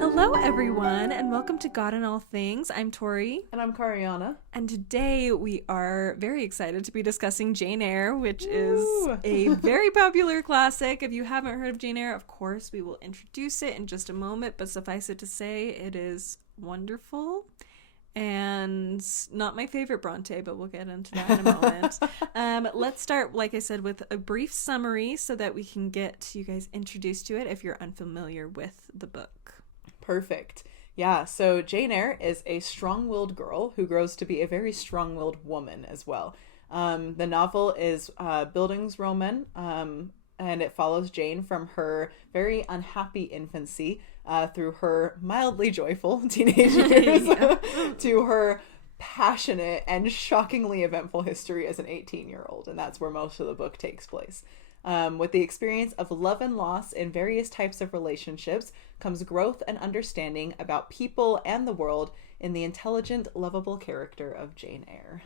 Hello, everyone, and welcome to God in All Things. I'm Tori. And I'm Kariana. And today we are very excited to be discussing Jane Eyre, which is a very popular classic. If you haven't heard of Jane Eyre, of course, we will introduce it in just a moment, but suffice it to say, it is wonderful. And not my favorite Brontë, but we'll get into that in a moment. Let's start, like I said, with a brief summary so that we can get you guys introduced to it if you're unfamiliar with the book. Perfect. Yeah, so Jane Eyre is a strong-willed girl who grows to be a very strong-willed woman as well. The novel is Bildungsroman, and it follows Jane from her very unhappy infancy through her mildly joyful teenage years to her passionate and shockingly eventful history as an 18-year-old, and that's where most of the book takes place. With the experience of love and loss in various types of relationships comes growth and understanding about people and the world in the intelligent, lovable character of Jane Eyre.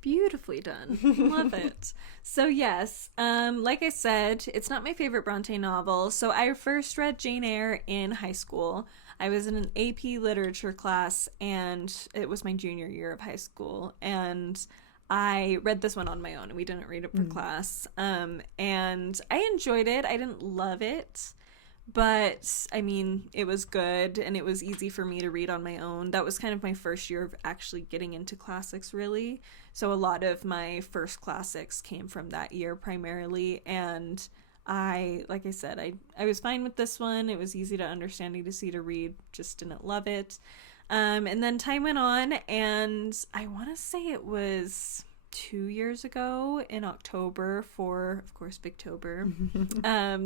Beautifully done. Love it. So yes, like I said, it's not my favorite Brontë novel. So I first read Jane Eyre in high school. I was in an AP literature class, and it was my junior year of high school. And I read this one on my own, and we didn't read it for class. And I enjoyed it. I didn't love it, but I mean, it was good, and it was easy for me to read on my own. That was kind of my first year of actually getting into classics, really. So a lot of my first classics came from that year primarily, and like I said, I was fine with this one. It was easy to understand, easy to read, just didn't love it. And then time went on, and I want to say it was 2 years ago in October for, of course, Victober,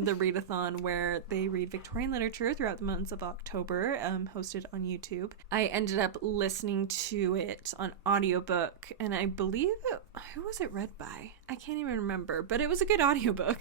the readathon where they read Victorian literature throughout the months of October, hosted on YouTube. I ended up listening to it on audiobook, and I believe who was it read by? I can't even remember, but it was a good audiobook.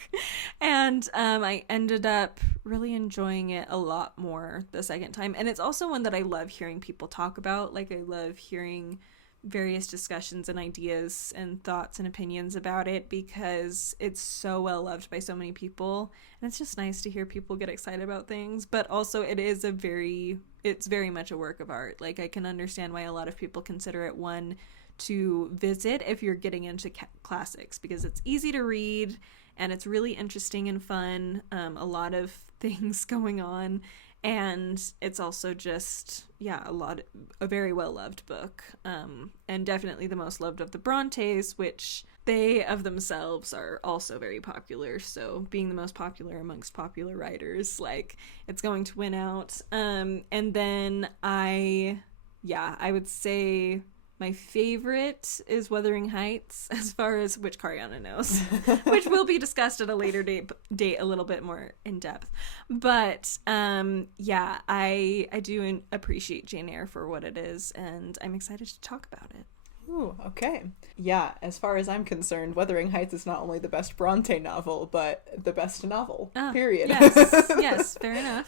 And I ended up really enjoying it a lot more the second time. And it's also one that I love hearing people talk about. Like, I love hearing various discussions and ideas and thoughts and opinions about it because it's so well loved by so many people, and it's just nice to hear people get excited about things. But also it's very much a work of art. Like, I can understand why a lot of people consider it one to visit if you're getting into classics, because it's easy to read and it's really interesting and fun, a lot of things going on. And it's also just, a very well-loved book, and definitely the most loved of the Brontes, which they of themselves are also very popular. So being the most popular amongst popular writers, like, it's going to win out. And then I would say my favorite is Wuthering Heights, as far as which Kariana knows, which will be discussed at a later date a little bit more in depth. But I do appreciate Jane Eyre for what it is, and I'm excited to talk about it. Ooh, okay. Yeah, as far as I'm concerned, Wuthering Heights is not only the best Brontë novel, but the best novel, period. Yes, fair enough.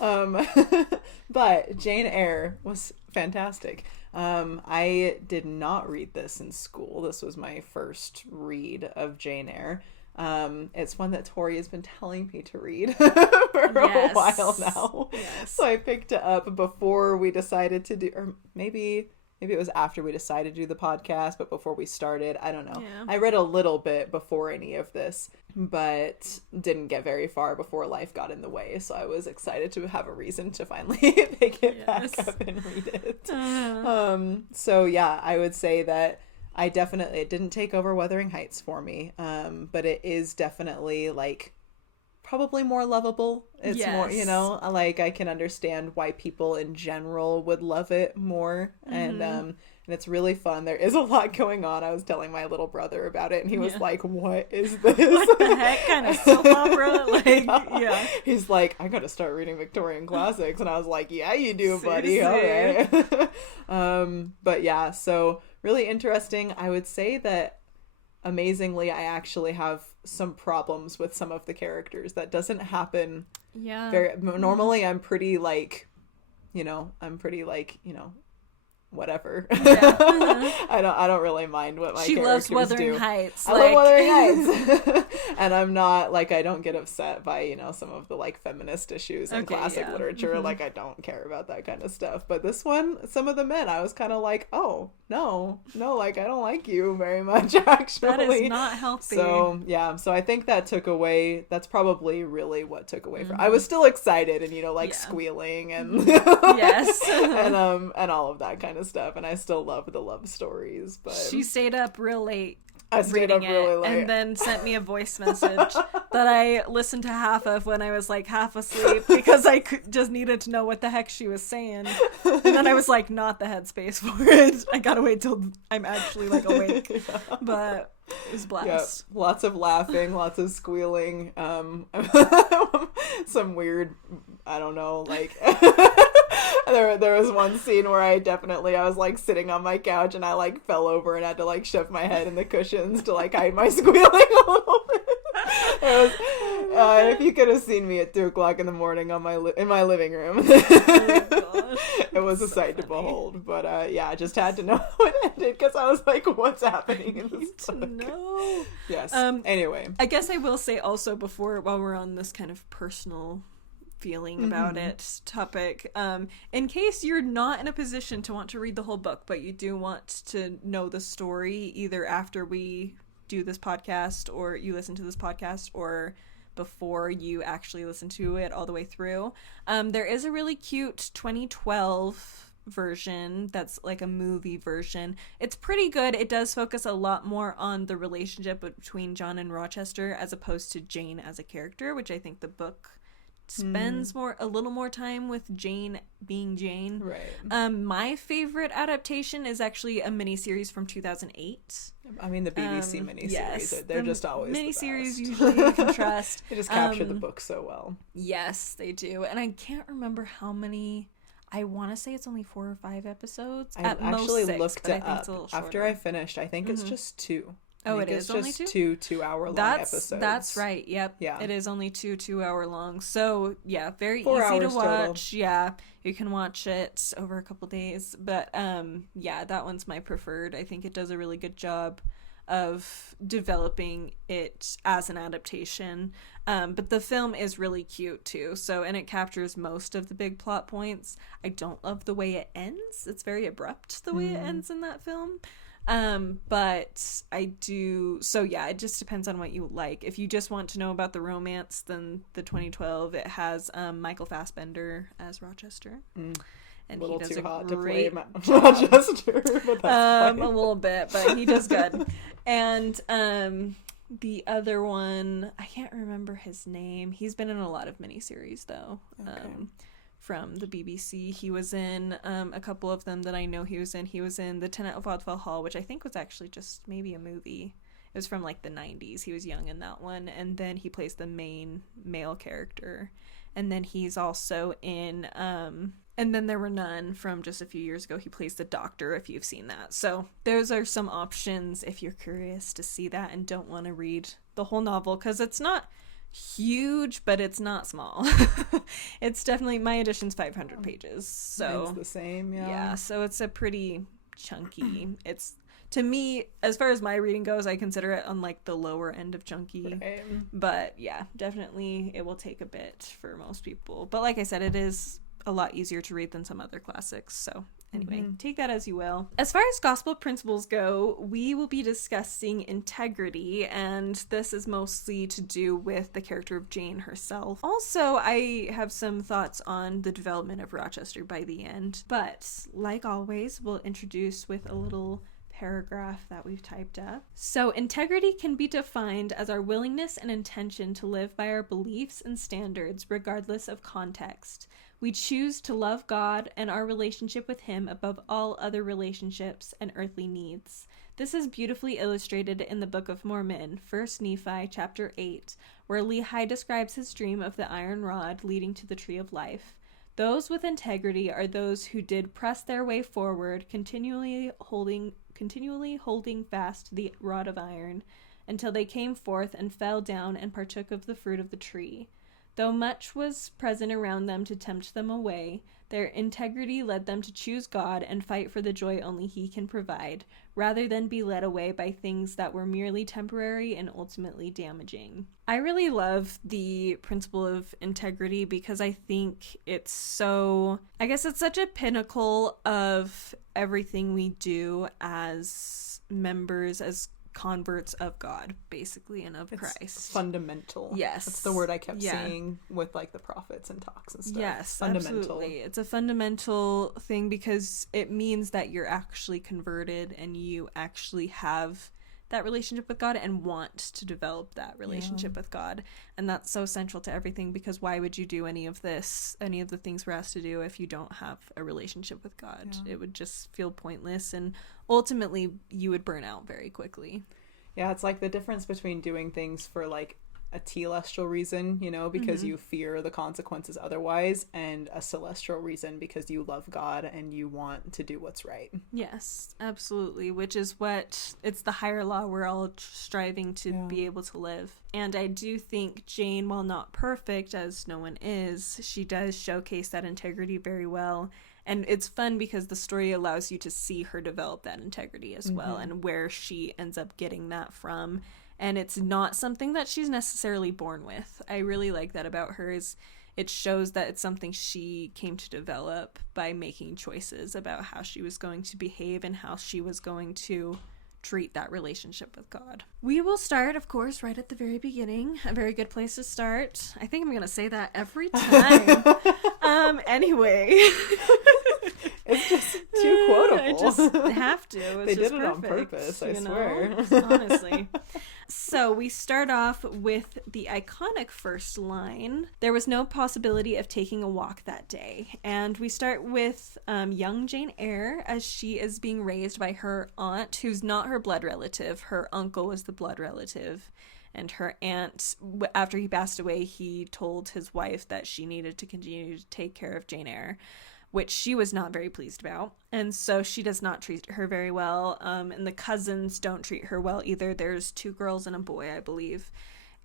But Jane Eyre was fantastic. I did not read this in school. This was my first read of Jane Eyre. It's one that Tori has been telling me to read for a while now. Yes. So I picked it up before we decided to do, or maybe it was after we decided to do the podcast, but before we started, I don't know. Yeah. I read a little bit before any of this, but didn't get very far before life got in the way. So I was excited to have a reason to finally pick it back up and read it. So yeah, I would say that it didn't take over Wuthering Heights for me. But it is definitely, like, probably more lovable. It's more, like, I can understand why people in general would love it more. And it's really fun. There is a lot going on. I was telling my little brother about it, and he was like, what is this? What the heck kind of soap opera? Like, yeah. He's like, I gotta start reading Victorian classics. And I was like, yeah, you do, buddy. All right. But yeah, so really interesting. I would say that amazingly, I actually have some problems with some of the characters. That doesn't happen normally. I'm pretty whatever. Yeah. I don't really mind what my She characters loves Wuthering do. Heights. I love Wuthering Heights. And I'm not, like, I don't get upset by, you know, some of the, like, feminist issues in classic literature. Like, I don't care about that kind of stuff. But this one, some of the men, I was kind of like, oh, no, like, I don't like you very much, actually. That is not healthy. So, yeah, so I think that took away, that's probably really what took away from, I was still excited and, you know, like, squealing and, yes. and all of that kind of stuff. And I still love the love stories, but she stayed up real late. I stayed up really late. And then sent me a voice message that I listened to half of when I was like half asleep because I just needed to know what the heck she was saying. And then I was like, not the headspace for it. I gotta wait till I'm actually like awake. Yeah. But it was blast. Yeah, lots of laughing, lots of squealing. Some weird, I don't know, like there was one scene where I was like sitting on my couch and I like fell over and had to like shove my head in the cushions to like hide my squealing a little bit. It was, if you could have seen me at 2:00 in the morning on in my living room, it was a sight to behold. But yeah, I just had to know how it ended because I was like, "What's happening in this book?" No. Yes. Anyway, I guess I will say also while we're on this kind of personal feeling about it topic, in case you're not in a position to want to read the whole book, but you do want to know the story either after we do this podcast or you listen to this podcast or before you actually listen to it all the way through, there is a really cute 2012 version that's like a movie version. It's pretty good. It does focus a lot more on the relationship between John and Rochester as opposed to Jane as a character, which I think the book spends a little more time with Jane being Jane. Right. My favorite adaptation is actually a miniseries from 2008. I mean, the BBC miniseries, yes, they're just always miniseries the best. usually you can trust. They just capture the book so well. Yes, they do. And I can't remember how many. I want to say it's only 4 or 5 episodes. I at actually most 6, looked but it I think up it's a little after I finished. I think it's just 2. Oh, it is only 2? 2-hour-long episodes. That's right. Yep. Yeah. It is only 2-hour long. So, yeah, very 4 easy to hours watch. total. Yeah. You can watch it over a couple days. But, yeah, that one's my preferred. I think it does a really good job of developing it as an adaptation. But the film is really cute, too. So, and it captures most of the big plot points. I don't love the way it ends. It's very abrupt, the way it ends in that film. But I do, so yeah, it just depends on what you like. If you just want to know about the romance, then the 2012, it has Michael Fassbender as Rochester. And he does a hot great to play Rochester, but that's a little bit, but he does good. And the other one, I can't remember his name. He's been in a lot of miniseries though. Okay. From the BBC. He was in a couple of them that I know he was in. He was in The Tenant of Vaudeville Hall, which I think was actually just maybe a movie. It was from like the 90s. He was young in that one. And then he plays the main male character. And then he's also in And Then There Were None from just a few years ago. He plays the doctor, if you've seen that. So those are some options if you're curious to see that and don't want to read the whole novel, because it's not huge, but it's not small. It's definitely, my edition's 500 pages, so it's the same. Yeah, so it's a pretty chunky. It's, to me, as far as my reading goes, I consider it on like the lower end of chunky. Right. But yeah, definitely it will take a bit for most people, but like I said, it is a lot easier to read than some other classics. So anyway, take that as you will. As far as gospel principles go, we will be discussing integrity, and this is mostly to do with the character of Jane herself. Also, I have some thoughts on the development of Rochester by the end, but like always, we'll introduce with a little paragraph that we've typed up. So, integrity can be defined as our willingness and intention to live by our beliefs and standards regardless of context. We choose to love God and our relationship with Him above all other relationships and earthly needs. This is beautifully illustrated in the Book of Mormon, 1 Nephi chapter 8, where Lehi describes his dream of the iron rod leading to the tree of life. Those with integrity are those who did press their way forward, continually holding fast the rod of iron, until they came forth and fell down and partook of the fruit of the tree. Though much was present around them to tempt them away, their integrity led them to choose God and fight for the joy only He can provide, rather than be led away by things that were merely temporary and ultimately damaging. I really love the principle of integrity because I think it's it's such a pinnacle of everything we do as members, as converts of God, basically, and of Christ. Fundamental. Yes. That's the word I kept seeing with like the prophets and talks and stuff. Yes, fundamental. Absolutely. It's a fundamental thing because it means that you're actually converted and you actually have that relationship with God and want to develop that relationship with God. And that's so central to everything, because why would you do any of the things we're asked to do if you don't have a relationship with God? It would just feel pointless, and ultimately you would burn out very quickly. Yeah, it's like the difference between doing things for like a telestial reason, you know, because you fear the consequences otherwise, and a celestial reason because you love God and you want to do what's right. Yes, absolutely, which is it's the higher law we're all striving to be able to live. And I do think Jane, while not perfect, as no one is, she does showcase that integrity very well. And it's fun because the story allows you to see her develop that integrity as well, and where she ends up getting that from. And it's not something that she's necessarily born with. I really like that about her, is it shows that it's something she came to develop by making choices about how she was going to behave and how she was going to treat that relationship with God. We will start, of course, right at the very beginning. A very good place to start. I think I'm going to say that every time. Anyway. It's just too quotable. I just have to. They did it on purpose, I swear. Honestly. So we start off with the iconic first line. There was no possibility of taking a walk that day. And we start with young Jane Eyre, as she is being raised by her aunt, who's not her blood relative. Her uncle was the blood relative. And her aunt, after he passed away, he told his wife that she needed to continue to take care of Jane Eyre, which she was not very pleased about. And so she does not treat her very well. And the cousins don't treat her well either. There's 2 girls and a boy, I believe.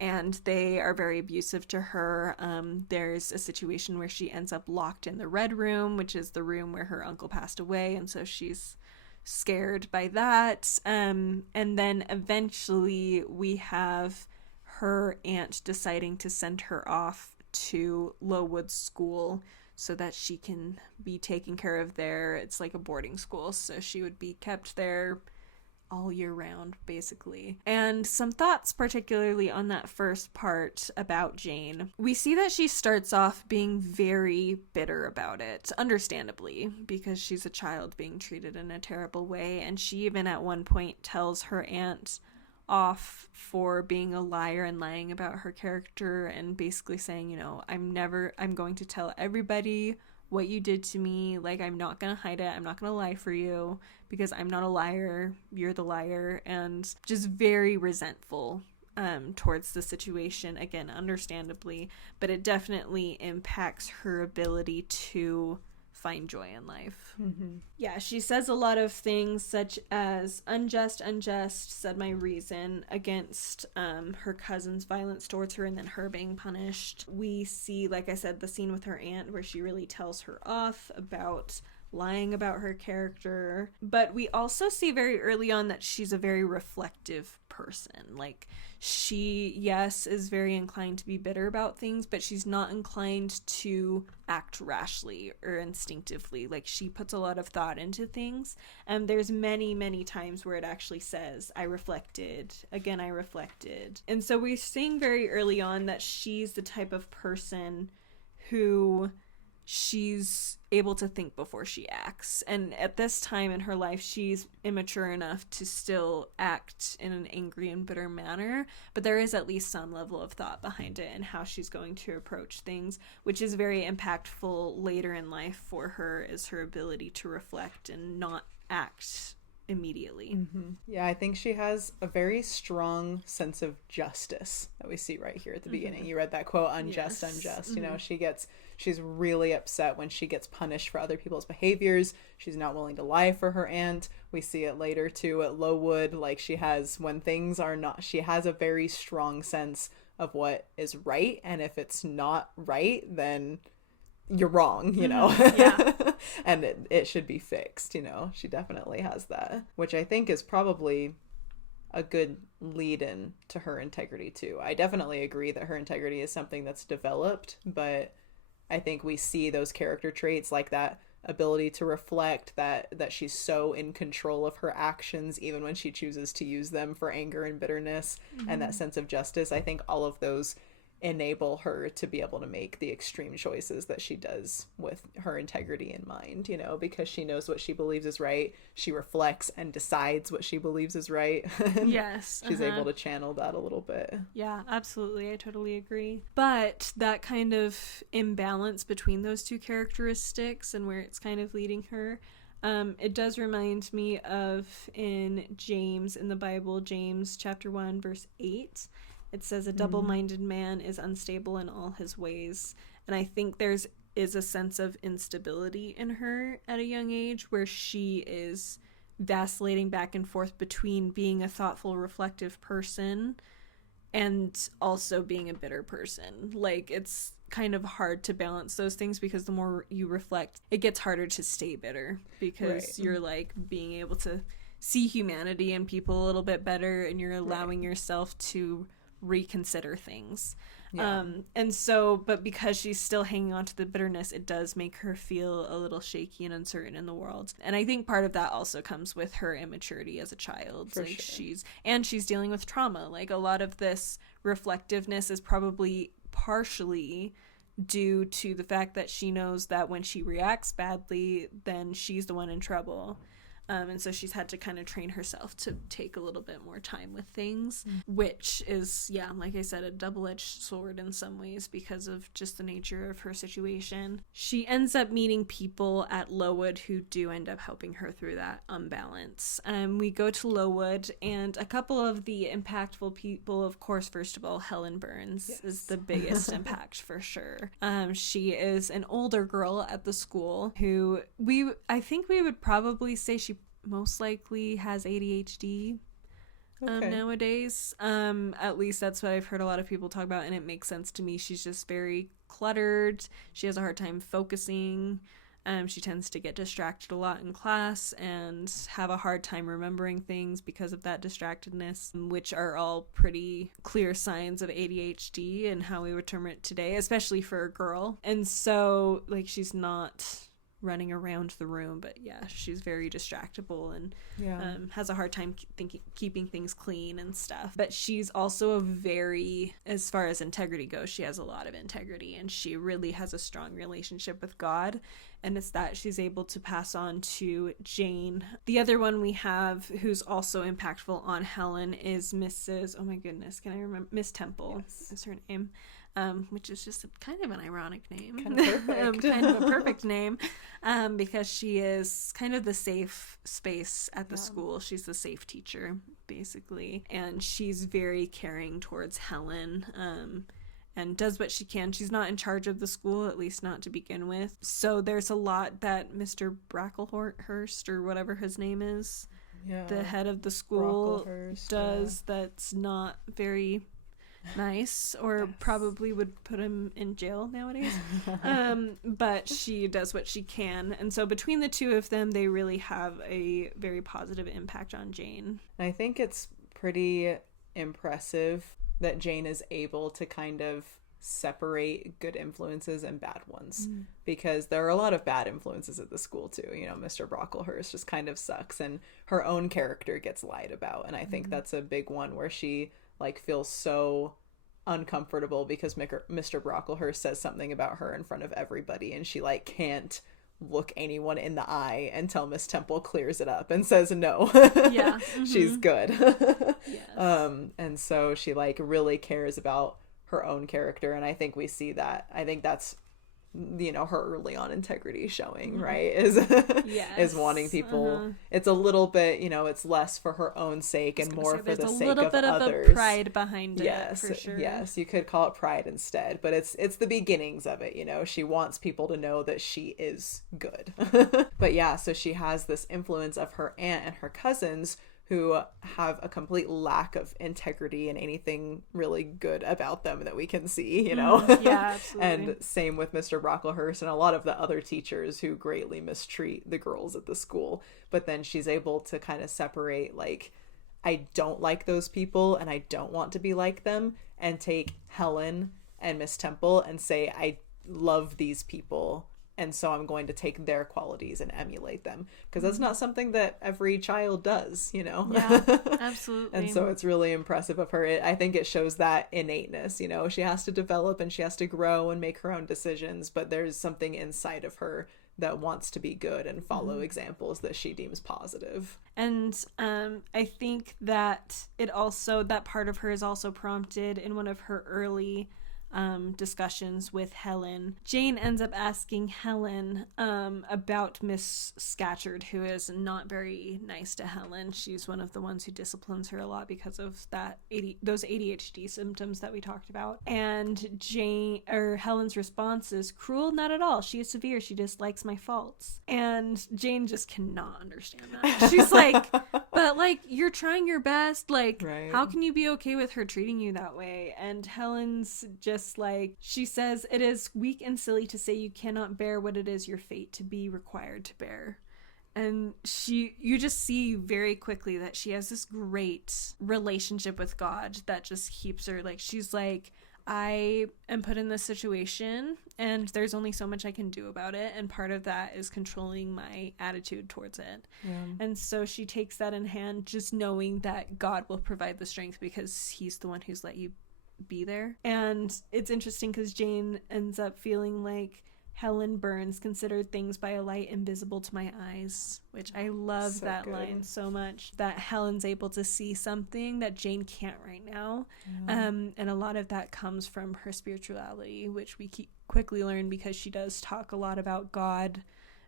And they are very abusive to her. There's a situation where she ends up locked in the Red Room, which is the room where her uncle passed away. And so she's scared by that. And then eventually we have her aunt deciding to send her off to Lowood School so that she can be taken care of there. It's like a boarding school, so she would be kept there all year round, basically. And some thoughts particularly on that first part about Jane. We see that she starts off being very bitter about it, understandably, because she's a child being treated in a terrible way, and she even at one point tells her aunt off for being a liar and lying about her character, and basically saying, you know, I'm going to tell everybody what you did to me. Like, I'm not gonna hide it. I'm not gonna lie for you because I'm not a liar. You're the liar. And just very resentful towards the situation, again, understandably, but it definitely impacts her ability to find joy in life. Yeah, she says a lot of things such as unjust, said my reason, against her cousin's violence towards her and then her being punished. We see, like I said, the scene with her aunt where she really tells her off about lying about her character. But we also see very early on that she's a very reflective person. Like, she, yes, is very inclined to be bitter about things, but she's not inclined to act rashly or instinctively. Like, she puts a lot of thought into things. And there's many, many times where it actually says, I reflected. Again, I reflected. And so we're seeing very early on that she's the type of person who she's able to think before she acts. And at this time in her life, she's immature enough to still act in an angry and bitter manner, but there is at least some level of thought behind it and how she's going to approach things, which is very impactful later in life for her, is her ability to reflect and not act immediately. Yeah, I think she has a very strong sense of justice that we see right here at the beginning. You read that quote, unjust. You know, she's really upset when she gets punished for other people's behaviors. She's not willing to lie for her aunt. We see it later too at Lowood. Like, she has, when things are not, she has a very strong sense of what is right, and if it's not right, then you're wrong, you know. Yeah. And it should be fixed, you know. She definitely has that, which I think is probably a good lead in to her integrity too. I definitely agree that her integrity is something that's developed, but I think we see those character traits, like that ability to reflect, that she's so in control of her actions even when she chooses to use them for anger and bitterness, and that sense of justice. I think all of those enable her to be able to make the extreme choices that she does with her integrity in mind, you know, because she knows what she believes is right. She reflects and decides what she believes is right. Yes. She's able to channel that a little bit. Yeah, absolutely. I totally agree. But that kind of imbalance between those two characteristics and where it's kind of leading her, it does remind me of in James in the Bible, James chapter 1, verse 8. It says, a double-minded man is unstable in all his ways. And I think is a sense of instability in her at a young age, where she is vacillating back and forth between being a thoughtful, reflective person and also being a bitter person. Like, it's kind of hard to balance those things, because the more you reflect, it gets harder to stay bitter, because you're like being able to see humanity in people a little bit better, and you're allowing yourself to reconsider things. And so, but because she's still hanging on to the bitterness, it does make her feel a little shaky and uncertain in the world. And I think part of that also comes with her immaturity as a child. She's dealing with trauma. Like, a lot of this reflectiveness is probably partially due to the fact that she knows that when she reacts badly, then she's the one in trouble. And so she's had to kind of train herself to take a little bit more time with things, which is, yeah, like I said, a double-edged sword in some ways because of just the nature of her situation. She ends up meeting people at Lowood who do end up helping her through that unbalance. We go to Lowood, and a couple of the impactful people, of course, first of all, Helen Burns is the biggest impact for sure. She is an older girl at the school who I think we would probably say she most likely has ADHD nowadays. At least that's what I've heard a lot of people talk about, and it makes sense to me. She's just very cluttered. She has a hard time focusing. She tends to get distracted a lot in class and have a hard time remembering things because of that distractedness, which are all pretty clear signs of ADHD and how we would term it today, especially for a girl. And so, like, she's not running around the room, but yeah, she's very distractible and has a hard time keeping things clean and stuff. But she's also as far as integrity goes, she has a lot of integrity, and she really has a strong relationship with God, and it's that she's able to pass on to Jane. The other one we have who's also impactful on Helen is Miss Temple is her name. Which is just kind of an ironic name. Kind of perfect. Kind of a perfect name, because she is kind of the safe space at the school. She's the safe teacher, basically. And she's very caring towards Helen, and does what she can. She's not in charge of the school, at least not to begin with. So there's a lot that Mr. Bracklehurst, or whatever his name is, the head of the school, does that's not very nice, or probably would put him in jail nowadays. But she does what she can, and so between the two of them, they really have a very positive impact on Jane. I think it's pretty impressive that Jane is able to kind of separate good influences and bad ones, because there are a lot of bad influences at the school too. You know, Mr. Brocklehurst just kind of sucks, and her own character gets lied about, and I think that's a big one where she like feels so uncomfortable because Mr. Brocklehurst says something about her in front of everybody, and she like can't look anyone in the eye until Miss Temple clears it up and says no. She's good. And so she like really cares about her own character, and I think we see that. I think that's, you know, her early on integrity showing, right, is wanting people. It's a little bit, you know, it's less for her own sake and more for the sake of others. There's a little bit of a pride behind it, for sure. Yes, you could call it pride instead, but it's the beginnings of it, you know. She wants people to know that she is good. But yeah, so she has this influence of her aunt and her cousins who have a complete lack of integrity in anything really good about them that we can see, you know? Yeah, absolutely. And same with Mr. Brocklehurst and a lot of the other teachers who greatly mistreat the girls at the school. But then she's able to kind of separate, like, I don't like those people and I don't want to be like them, and take Helen and Miss Temple and say, I love these people, and so I'm going to take their qualities and emulate them, because that's not something that every child does, you know? Yeah, absolutely. And so it's really impressive of her. I think it shows that innateness, you know, she has to develop and she has to grow and make her own decisions, but there's something inside of her that wants to be good and follow examples that she deems positive. And I think that that part of her is also prompted in one of her early discussions with Helen. Jane ends up asking Helen about Miss Scatcherd, who is not very nice to Helen. She's one of the ones who disciplines her a lot because of those ADHD symptoms that we talked about. And Helen's response is, cruel? Not at all. She is severe. She dislikes my faults. And Jane just cannot understand that. She's like, but like, you're trying your best. Like, right. How can you be okay with her treating you that way? And Helen's just like, she says, it is weak and silly to say you cannot bear what it is your fate to be required to bear. And you just see very quickly that she has this great relationship with God that just keeps her, like, she's like, I am put in this situation and there's only so much I can do about it, and part of that is controlling my attitude towards it. And so she takes that in hand, just knowing that God will provide the strength because he's the one who's let you be there. And it's interesting because Jane ends up feeling like Helen Burns considered things by a light invisible to my eyes, which I love so that good. Line so much, that Helen's able to see something that Jane can't right now. And a lot of that comes from her spirituality, which we quickly learn because she does talk a lot about God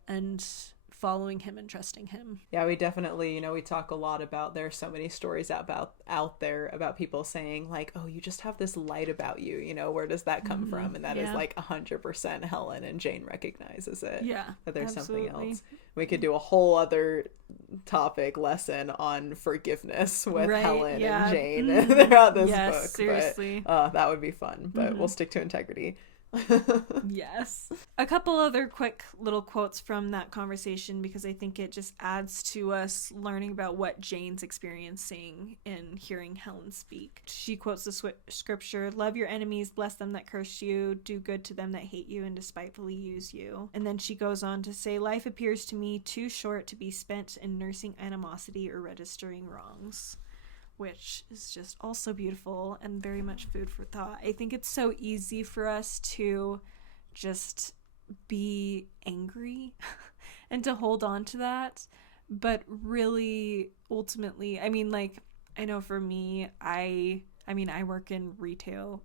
and following him and trusting him. Yeah, we definitely, you know, we talk a lot about, there's so many stories out there about people saying like, oh, you just have this light about you, you know, where does that come from? And that is like 100% Helen, and Jane recognizes it. Yeah, that there's absolutely. something else. We could do a whole other lesson on forgiveness with Helen and Jane throughout this book. Seriously. But that would be fun, but we'll stick to integrity. Yes. A couple other quick little quotes from that conversation, because I think it just adds to us learning about what Jane's experiencing in hearing Helen speak. She quotes the scripture, love your enemies, bless them that curse you, do good to them that hate you and despitefully use you. And then she goes on to say, life appears to me too short to be spent in nursing animosity or registering wrongs, which is just also beautiful and very much food for thought. I think it's so easy for us to just be angry and to hold on to that. But really, ultimately, I mean, like, I know for me, I work in retail.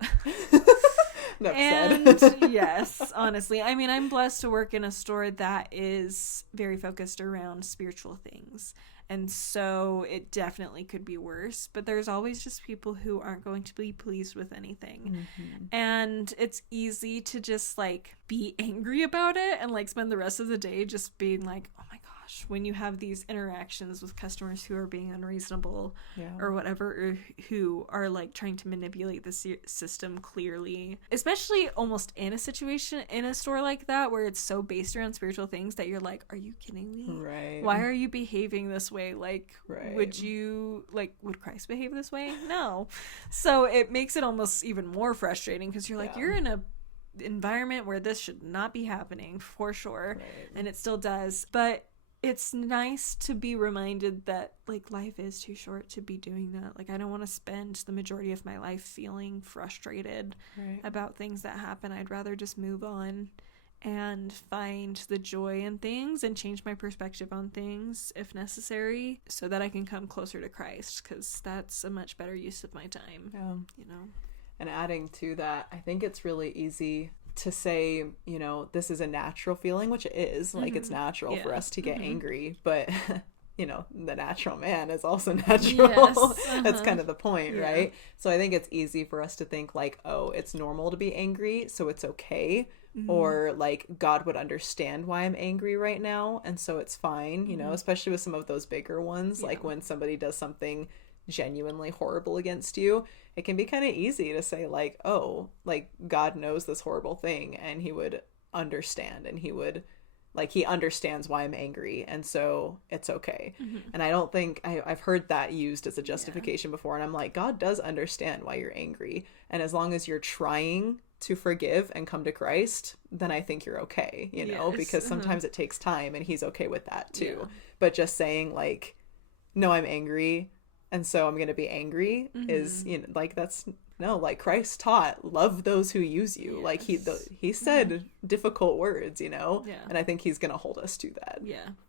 And yes, honestly, I mean, I'm blessed to work in a store that is very focused around spiritual things. And so it definitely could be worse, but there's always just people who aren't going to be pleased with anything. And it's easy to just like be angry about it and like spend the rest of the day just being like, oh my gosh, when you have these interactions with customers who are being unreasonable or whatever, or who are like trying to manipulate the system clearly, especially almost in a situation in a store like that where it's so based around spiritual things that you're like, are you kidding me? Right. Why are you behaving this way? Like, would Christ behave this way? No. So it makes it almost even more frustrating because you're like, you're in a environment where this should not be happening for sure. And it still does. But it's nice to be reminded that like life is too short to be doing that. Like, I don't want to spend the majority of my life feeling frustrated about things that happen. I'd rather just move on and find the joy in things and change my perspective on things if necessary, so that I can come closer to Christ, because that's a much better use of my time. You know. And adding to that, I think it's really easy to say, you know, this is a natural feeling, which it is. Like, it's natural for us to get angry, but you know, the natural man is also natural. Yes. That's kind of the point, right? So I think it's easy for us to think like, oh, it's normal to be angry, so it's okay. or like God would understand why I'm angry right now, and so it's fine, you know, especially with some of those bigger ones, like when somebody does something genuinely horrible against you, it can be kind of easy to say like, oh, like God knows this horrible thing and he would understand, and he would like, he understands why I'm angry, and so it's okay. And I don't think I've heard that used as a justification before, and I'm like, God does understand why you're angry, and as long as you're trying to forgive and come to Christ, then I think you're okay, you know, because sometimes it takes time, and he's okay with that too. But just saying like, no, I'm angry, and so I'm gonna be angry is, you know, like, that's no, like Christ taught, love those who use you. Like he said difficult words, you know, and I think he's gonna hold us to that.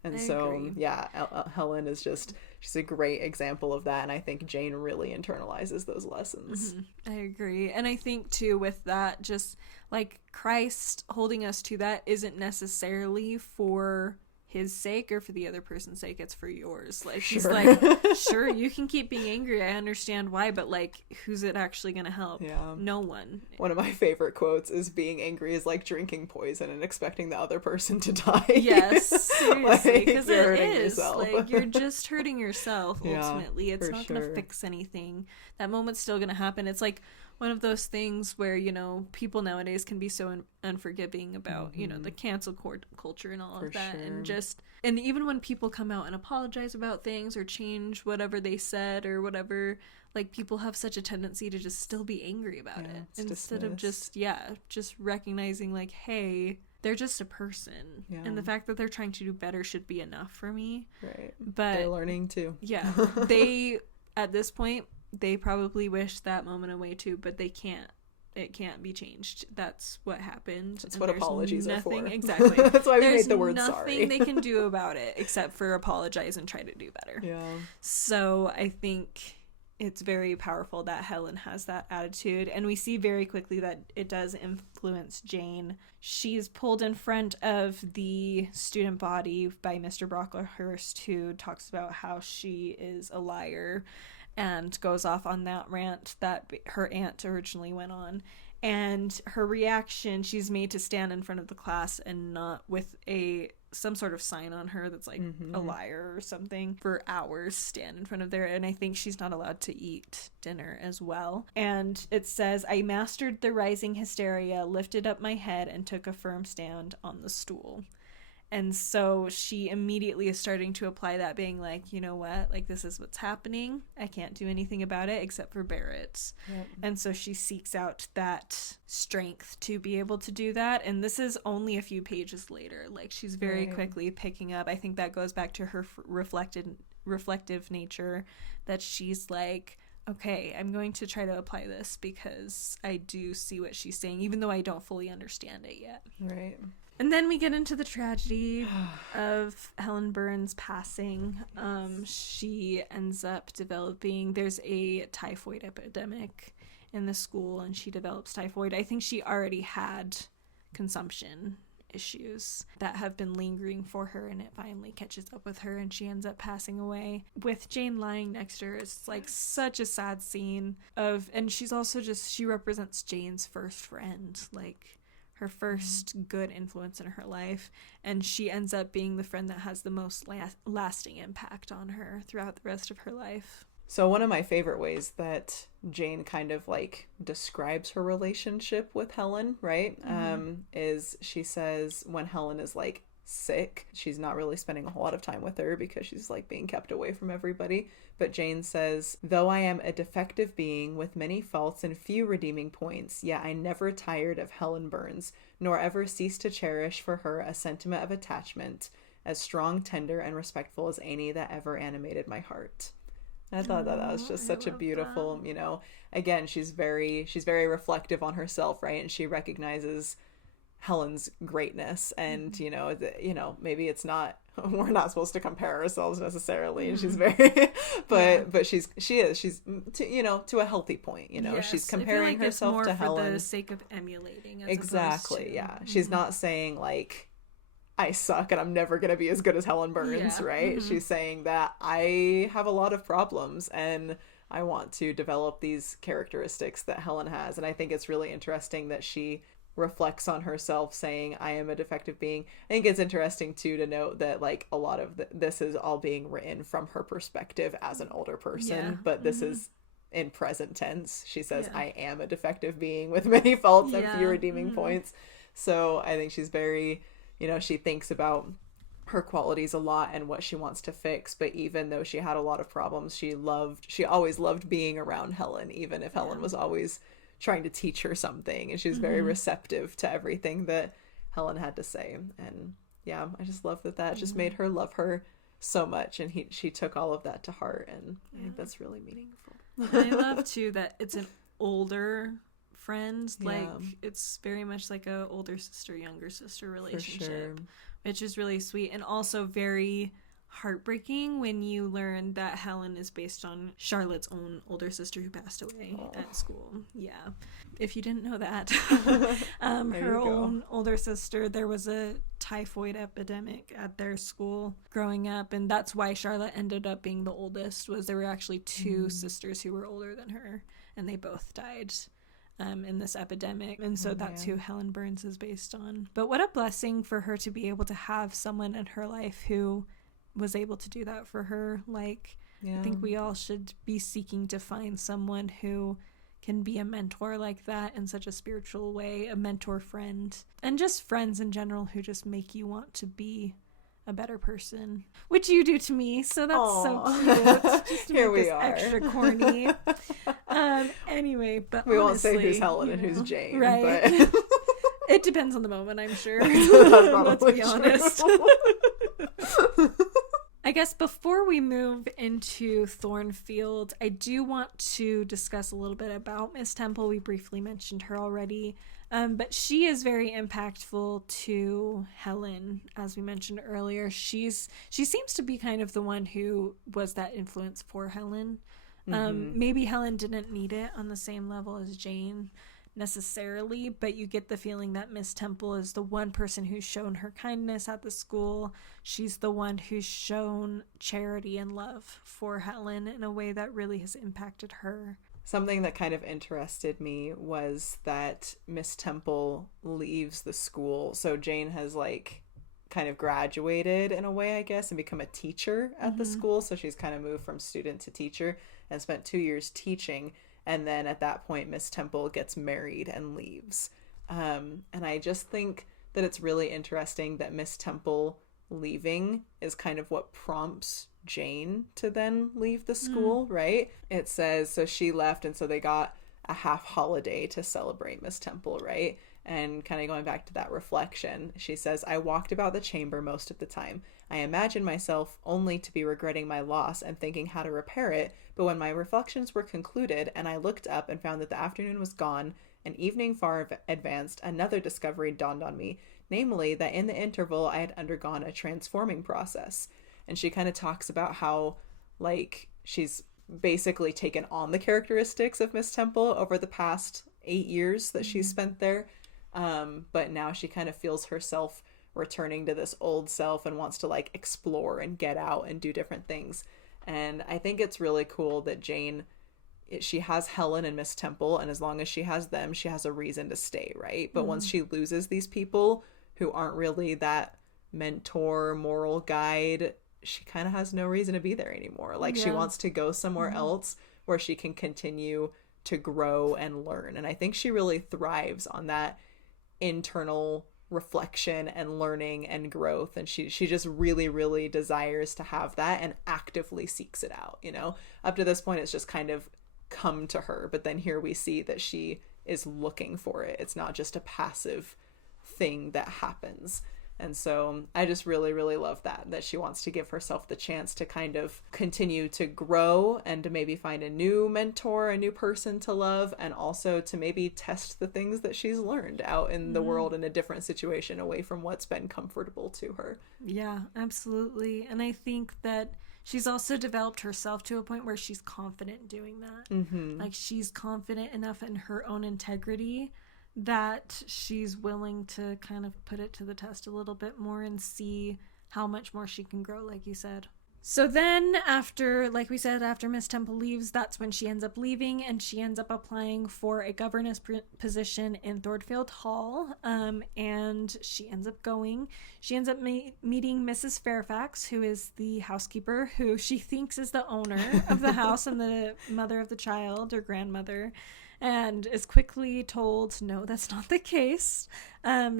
And I agree. Helen is just, she's a great example of that, and I think Jane really internalizes those lessons. I agree. And I think too with that, just like Christ holding us to that isn't necessarily for his sake or for the other person's sake, it's for yours. Like he's like, sure, you can keep being angry, I understand why, but like, who's it actually gonna help? No one. One of my favorite quotes is, being angry is like drinking poison and expecting the other person to die. Yes, seriously, because like, it is like, you're just hurting yourself ultimately. It's not gonna fix anything. That moment's still gonna happen. It's like one of those things where, you know, people nowadays can be so unforgiving about, you know, the cancel culture and all of that. And even when people come out and apologize about things or change whatever they said or whatever, like, people have such a tendency to just still be angry about it instead of just recognizing like, hey, they're just a person, and the fact that they're trying to do better should be enough for me. But they're learning too. They at this point, they probably wish that moment away too, but they can't. It can't be changed. That's what happened. That's what apologies are for. Exactly. That's why we made the word sorry. There's nothing they can do about it except for apologize and try to do better. So I think it's very powerful that Helen has that attitude, and we see very quickly that it does influence Jane. She's pulled in front of the student body by Mr. Brocklehurst, who talks about how she is a liar, and goes off on that rant that her aunt originally went on. And her reaction, she's made to stand in front of the class and not with some sort of sign on her that's like a liar or something, for hours, stand in front of there. And I think she's not allowed to eat dinner as well. And it says, I mastered the rising hysteria, lifted up my head, and took a firm stand on the stool. And so she immediately is starting to apply that, being like, you know what, like, this is what's happening. I can't do anything about it except for bear it. And so she seeks out that strength to be able to do that. And this is only a few pages later. Like, she's very quickly picking up. I think that goes back to her reflective nature, that she's like, okay, I'm going to try to apply this because I do see what she's saying, even though I don't fully understand it yet. And then we get into the tragedy of Helen Burns passing. She ends up developing, there's a typhoid epidemic in the school, and she develops typhoid. I think she already had consumption issues that have been lingering for her, and it finally catches up with her, and she ends up passing away with Jane lying next to her. It's like such a sad scene and she's also she represents Jane's first friend, like her first good influence in her life, and she ends up being the friend that has the most lasting impact on her throughout the rest of her life. So one of my favorite ways that Jane kind of like describes her relationship with Helen, right, is she says when Helen is like sick, she's not really spending a whole lot of time with her because she's like being kept away from everybody. But Jane says, though I am a defective being with many faults and few redeeming points, yet I never tired of Helen Burns, nor ever ceased to cherish for her a sentiment of attachment as strong, tender, and respectful as any that ever animated my heart. And I thought that was just such a beautiful, you know, again, she's very reflective on herself, right? And she recognizes Helen's greatness, and you know, maybe it's not, we're not supposed to compare ourselves necessarily, and she's very but she's to, you know, to a healthy point, you know. She's comparing herself to Helen for the sake of emulating, as exactly she's not saying like, I suck and I'm never gonna be as good as Helen Burns, right? She's saying that I have a lot of problems and I want to develop these characteristics that Helen has. And I think it's really interesting that she reflects on herself saying, I am a defective being. I think it's interesting too to note that like a lot of this is all being written from her perspective as an older person, but this is in present tense. She says, I am a defective being with many faults and few redeeming points. So I think she's very, you know, she thinks about her qualities a lot and what she wants to fix, but even though she had a lot of problems, she always loved being around Helen, even if Helen was always trying to teach her something, and she was very receptive to everything that Helen had to say. And yeah, I just love that just made her love her so much, and she took all of that to heart, and I think that's really meaningful. I love too that it's an older friend, like it's very much like a older sister younger sister relationship, which is really sweet, and also very heartbreaking when you learn that Helen is based on Charlotte's own older sister who passed away at school. Yeah, if you didn't know that. Her own older sister, there was a typhoid epidemic at their school growing up, and that's why Charlotte ended up being the oldest. Was there were actually two sisters who were older than her, and they both died in this epidemic, and so that's who Helen Burns is based on. But what a blessing for her to be able to have someone in her life who was able to do that for her. Like, I think we all should be seeking to find someone who can be a mentor like that in such a spiritual way, a mentor friend, and just friends in general who just make you want to be a better person, which you do to me, so that's so cute. Just to Here make we this are. Extra corny. Anyway, but we honestly, won't say who's Helen and who's Jane, right? But It depends on the moment, I'm sure. Let's be honest. I guess before we move into Thornfield, I do want to discuss a little bit about Miss Temple. We briefly mentioned her already, but she is very impactful to Helen, as we mentioned earlier. She seems to be kind of the one who was that influence for Helen. Maybe Helen didn't need it on the same level as Jane necessarily, but you get the feeling that Miss Temple is the one person who's shown her kindness at the school. She's the one who's shown charity and love for Helen in a way that really has impacted her. Something that kind of interested me was that Miss Temple leaves the school. So Jane has like kind of graduated in a way, I guess, and become a teacher at the school. So she's kind of moved from student to teacher and spent 2 years teaching. And then at that point, Miss Temple gets married and leaves. And I just think that it's really interesting that Miss Temple leaving is kind of what prompts Jane to then leave the school, right? It says, so she left, and so they got a half holiday to celebrate Miss Temple, right? And kind of going back to that reflection, she says, I walked about the chamber most of the time. I imagined myself only to be regretting my loss and thinking how to repair it, but when my reflections were concluded and I looked up and found that the afternoon was gone and evening far advanced, another discovery dawned on me, namely that in the interval I had undergone a transforming process. And she kind of talks about how, like, she's basically taken on the characteristics of Miss Temple over the past 8 years that she's spent there. But now she kind of feels herself returning to this old self and wants to like explore and get out and do different things. And I think it's really cool that Jane, she has Helen and Miss Temple, and as long as she has them, she has a reason to stay, right? But once she loses these people who aren't really that mentor, moral guide, she kind of has no reason to be there anymore. Like she wants to go somewhere else where she can continue to grow and learn. And I think she really thrives on that internal reflection and learning and growth, and she just really desires to have that and actively seeks it out. You know, up to this point it's just kind of come to her, but then here we see that she is looking for it. It's not just a passive thing that happens. And so I just really love that she wants to give herself the chance to kind of continue to grow and to maybe find a new mentor, a new person to love, and also to maybe test the things that she's learned out in the world in a different situation away from what's been comfortable to her. Yeah, absolutely. And I think that she's also developed herself to a point where she's confident doing that. Like she's confident enough in her own integrity that she's willing to kind of put it to the test a little bit more and see how much more she can grow, like you said. So then after, like we said, after Miss Temple leaves, that's when she ends up leaving, and she ends up applying for a governess position in Thornfield Hall, and she ends up going. She ends up meeting Mrs. Fairfax, who is the housekeeper, who she thinks is the owner of the house and the mother of the child, or grandmother, and is quickly told, no, that's not the case.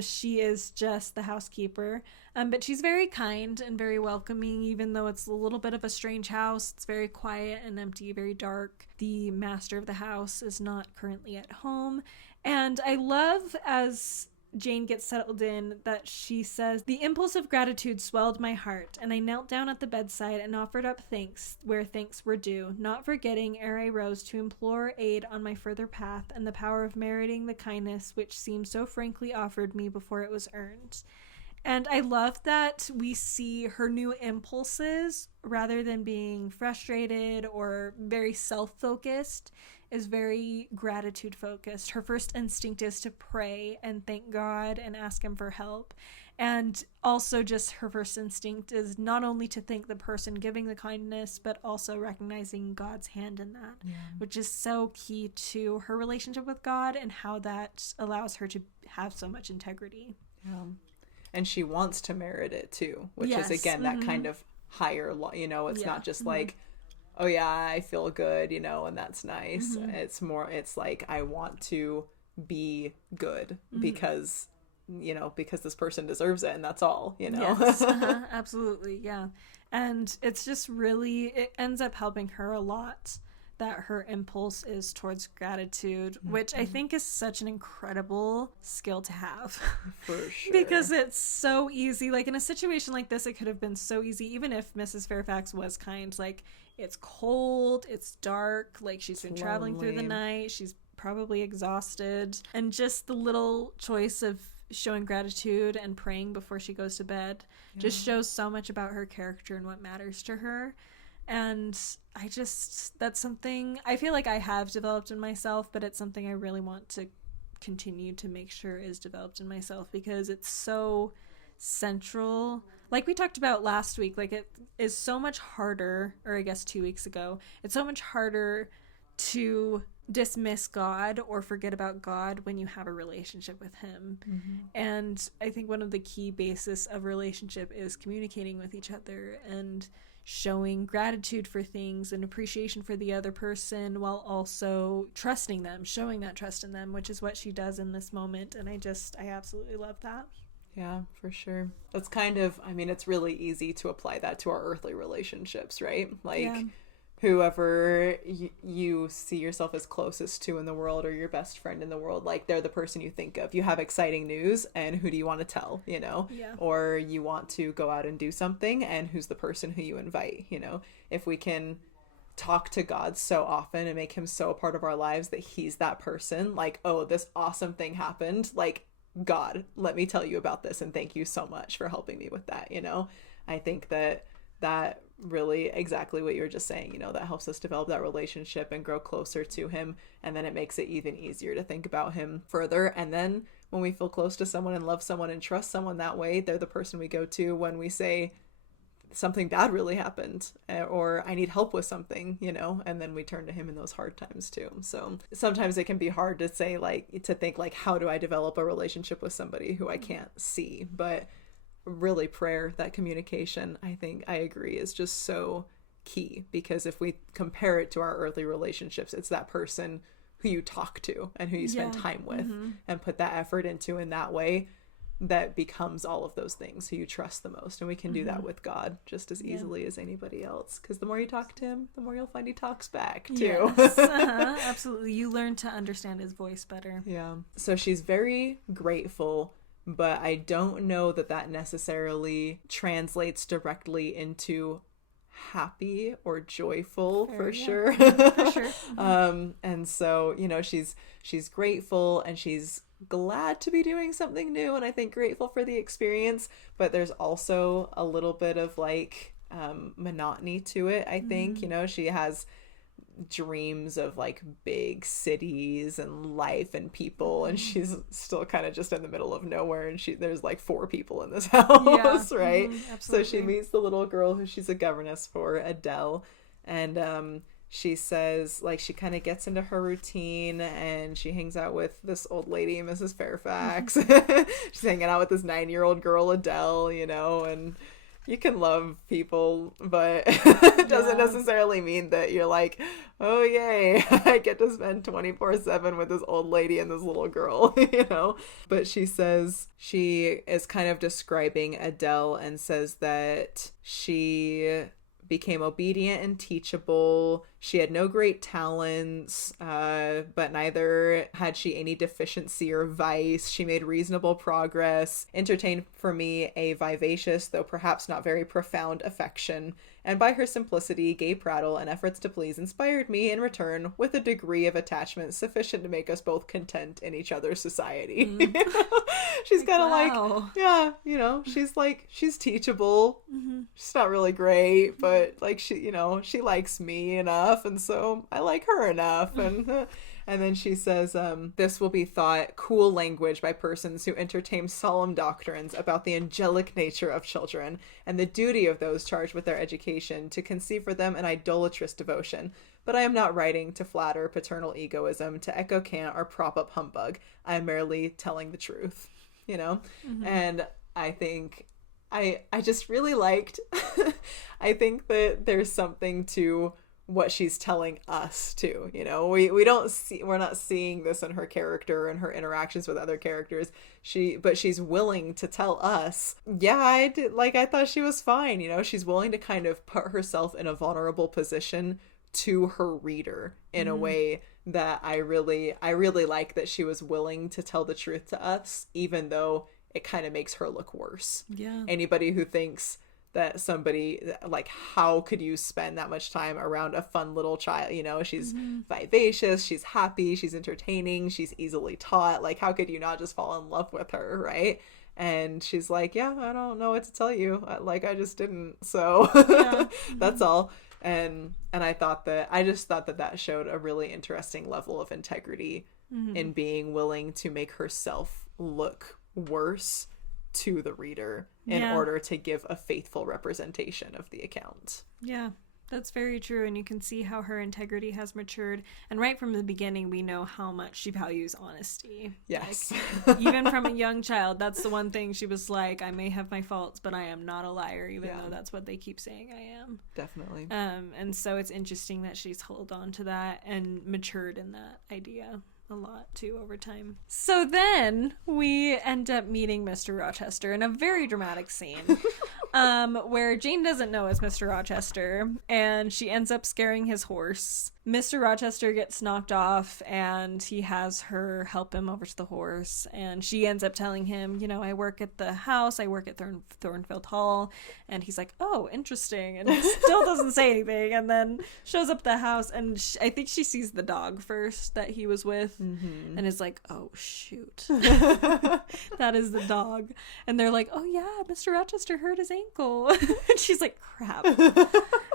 She is just the housekeeper. But she's very kind and very welcoming, even though it's a little bit of a strange house. It's very quiet and empty, very dark. The master of the house is not currently at home. And I love, as Jane gets settled in, that she says, "The impulse of gratitude swelled my heart, and I knelt down at the bedside and offered up thanks where thanks were due, not forgetting ere I rose to implore aid on my further path, and the power of meriting the kindness which seemed so frankly offered me before it was earned." And I love that we see her new impulses, rather than being frustrated or very self-focused, is very gratitude-focused. Her first instinct is to pray and thank God and ask him for help. And also just her first instinct is not only to thank the person giving the kindness, but also recognizing God's hand in that, which is so key to her relationship with God and how that allows her to have so much integrity. Yeah. And she wants to merit it too, which is again that kind of higher, it's not just like, oh yeah, I feel good, and that's nice. It's more, it's like, I want to be good because this person deserves it, and that's all, Yes, absolutely, yeah. And it's just really, it ends up helping her a lot that her impulse is towards gratitude, which I think is such an incredible skill to have. For sure. Because it's so easy. Like, in a situation like this, it could have been so easy, even if Mrs. Fairfax was kind. Like, it's cold, it's dark, like, she's been traveling through the night, she's probably exhausted. And just the little choice of showing gratitude and praying before she goes to bed just shows so much about her character and what matters to her. And that's something I feel like I have developed in myself, but it's something I really want to continue to make sure is developed in myself, because it's so central. Like we talked about last week, like it is so much harder, or I guess 2 weeks ago, it's so much harder to dismiss God or forget about God when you have a relationship with him. And I think one of the key basis of relationship is communicating with each other and showing gratitude for things and appreciation for the other person, while also trusting them, showing that trust in them, which is what she does in this moment. And I absolutely love that. Yeah, for sure. That's kind of, it's really easy to apply that to our earthly relationships, right? Like, whoever you see yourself as closest to in the world, or your best friend in the world, like, they're the person you think of. You have exciting news, and who do you want to tell, Or you want to go out and do something, and who's the person who you invite, If we can talk to God so often and make him so a part of our lives that he's that person, like, oh, this awesome thing happened, like, God, let me tell you about this, and thank you so much for helping me with that, I think that really exactly what you were just saying, that helps us develop that relationship and grow closer to him, and then it makes it even easier to think about him further. And then when we feel close to someone and love someone and trust someone that way, they're the person we go to when we say something bad really happened, or I need help with something, and then we turn to him in those hard times too. So sometimes it can be hard to say, like, to think like, how do I develop a relationship with somebody who I can't see? But really, prayer, that communication, I think I agree, is just so key, because if we compare it to our earthly relationships, it's that person who you talk to and who you spend time with and put that effort into in that way, that becomes all of those things, who you trust the most. And we can do that with God just as easily as anybody else, because the more you talk to him, the more you'll find he talks back too. Yes, absolutely. You learn to understand his voice better. Yeah. So she's very grateful, but I don't know that necessarily translates directly into happy or joyful. For sure. For sure. And so, she's grateful, and she's glad to be doing something new, and I think grateful for the experience, but there's also a little bit of like monotony to it, I think. She has dreams of like big cities and life and people, and she's still kind of just in the middle of nowhere, and there's like 4 people in this house, yeah. Right? So she meets the little girl who she's a governess for, Adele, and she says, like, she kind of gets into her routine and she hangs out with this old lady, Mrs. Fairfax. She's hanging out with this 9-year-old girl, Adele, you know, and you can love people, but it doesn't necessarily mean that you're like, oh, yay, I get to spend 24/7 with this old lady and this little girl, you know? But she says she is kind of describing Adele and says that she became obedient and teachable. She had no great talents, but neither had she any deficiency or vice. She made reasonable progress, entertained for me a vivacious, though perhaps not very profound affection, and by her simplicity, gay prattle, and efforts to please inspired me in return with a degree of attachment sufficient to make us both content in each other's society. She's kind of like, yeah, you know, she's teachable. She's not really great, but like she likes me enough, and so I like her enough. And then she says, this will be thought cool language by persons who entertain solemn doctrines about the angelic nature of children and the duty of those charged with their education to conceive for them an idolatrous devotion. But I am not writing to flatter paternal egoism, to echo cant or prop up humbug. I am merely telling the truth, you know? And I think I just really liked, I think that there's something to what she's telling us too, you know. We're not seeing this in her character and her interactions with other characters. But she's willing to tell us, yeah, I thought she was fine, you know. She's willing to kind of put herself in a vulnerable position to her reader in a way that I really like, that she was willing to tell the truth to us, even though it kind of makes her look worse. Yeah. Anybody who thinks that somebody, like, how could you spend that much time around a fun little child? You know, she's vivacious, she's happy, she's entertaining, she's easily taught. Like, how could you not just fall in love with her, right? And she's like, yeah, I don't know what to tell you. Like, I just didn't. So that's all. And I thought that showed a really interesting level of integrity in being willing to make herself look worse to the reader in order to give a faithful representation of the account. Yeah, that's very true. And you can see how her integrity has matured. And right from the beginning, we know how much she values honesty. Yes. Like, even from a young child, that's the one thing she was like, I may have my faults, but I am not a liar, even though that's what they keep saying I am. Definitely. And so it's interesting that she's held on to that and matured in that idea a lot too over time. So then we end up meeting Mr. Rochester in a very dramatic scene where Jane doesn't know it's Mr. Rochester, and she ends up scaring his horse. Mr. Rochester gets knocked off, and he has her help him over to the horse, and she ends up telling him, you know, I work at the house, I work at Thornfield Hall, and he's like, oh, interesting, and he still doesn't say anything, and then shows up at the house, and I think she sees the dog first that he was with, and is like, oh, shoot. That is the dog. And they're like, oh, yeah, Mr. Rochester hurt his ankle. And she's like, crap.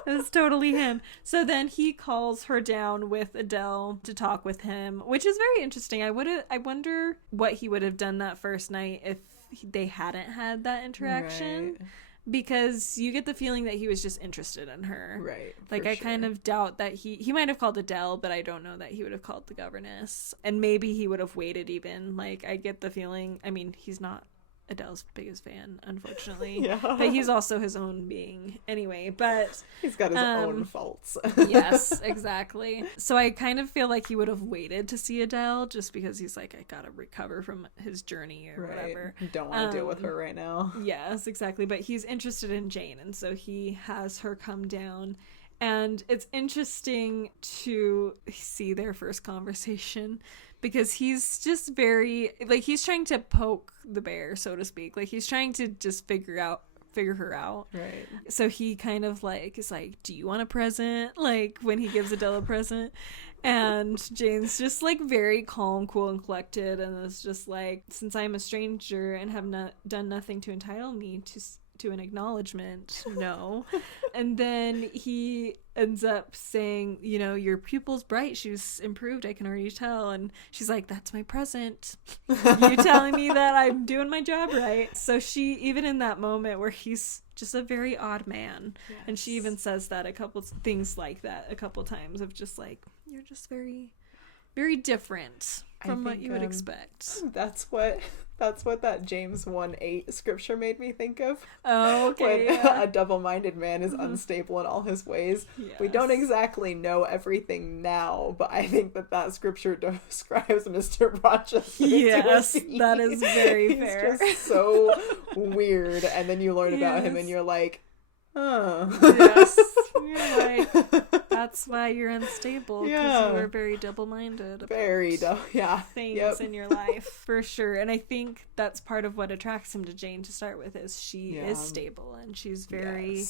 It's totally him. So then he calls her down with Adele to talk with him, which is very interesting. I wonder what he would have done that first night if they hadn't had that interaction. Right. Because you get the feeling that he was just interested in her. Right. Like, I kind of doubt that he might have called Adele, but I don't know that he would have called the governess. And maybe he would have waited even. Like, I get the feeling, I mean, he's not Adele's biggest fan, unfortunately. Yeah. But he's also his own being anyway. But he's got his own faults. Yes, exactly. So I kind of feel like he would have waited to see Adele just because he's like, I gotta recover from his journey or whatever. Don't want to deal with her right now. Yes, exactly. But he's interested in Jane, and so he has her come down. And it's interesting to see their first conversation because he's just very, like, he's trying to poke the bear, so to speak. Like, he's trying to just figure her out. Right. So he kind of, like, is like, do you want a present? Like, when he gives Adele a present. And Jane's just, like, very calm, cool, and collected. And is just like, since I'm a stranger and have not done nothing to entitle me to an acknowledgement, no. And then he ends up saying, you know, your pupil's bright, she's improved, I can already tell. And she's like, that's my present. You telling me that I'm doing my job right. So she, even in that moment where he's just a very odd man, yes. And she even says that a couple things like that a couple times of just like, you're just very, very different from what you would expect. That's what that James 1:8 scripture made me think of. Oh, okay. When a double-minded man is unstable in all his ways. Yes. We don't exactly know everything now, but I think that scripture describes Mr. Rochester. Yes, that is very fair. He's just so weird, and then you learn about him, and you're like, oh. Yes, you're like, that's why you're unstable, because you were very double-minded about things in your life, for sure. And I think that's part of what attracts him to Jane to start with, is she is stable, and she's very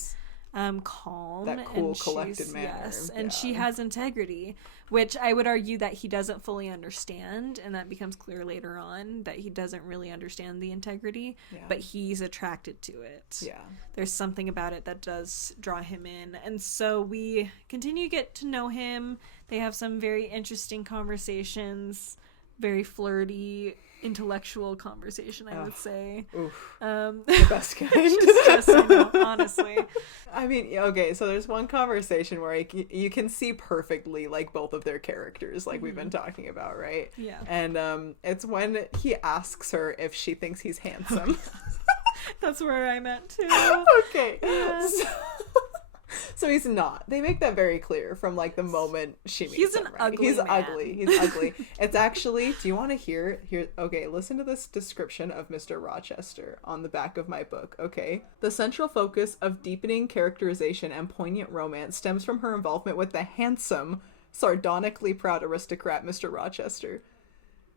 calm, that cool, collected manner. Yes, and she has integrity, which I would argue that he doesn't fully understand, and that becomes clear later on that he doesn't really understand the integrity, but he's attracted to it. Yeah, there's something about it that does draw him in, and so we continue to get to know him. They have some very interesting conversations, very flirty, intellectual conversation, I would say. Oof. The best kind. just I know, honestly. I mean, okay, so there's one conversation where you can see perfectly, like, both of their characters, like we've been talking about, right? Yeah. And it's when he asks her if she thinks he's handsome. That's where I'm at too. Okay. Yeah. So he's not. They make that very clear from, like, the moment she meets him, right? Ugly He's man. ugly. He's ugly. It's actually, do you want to hear, okay, listen to this description of Mr. Rochester on the back of my book, okay? The central focus of deepening characterization and poignant romance stems from her involvement with the handsome, sardonically proud aristocrat, Mr. Rochester.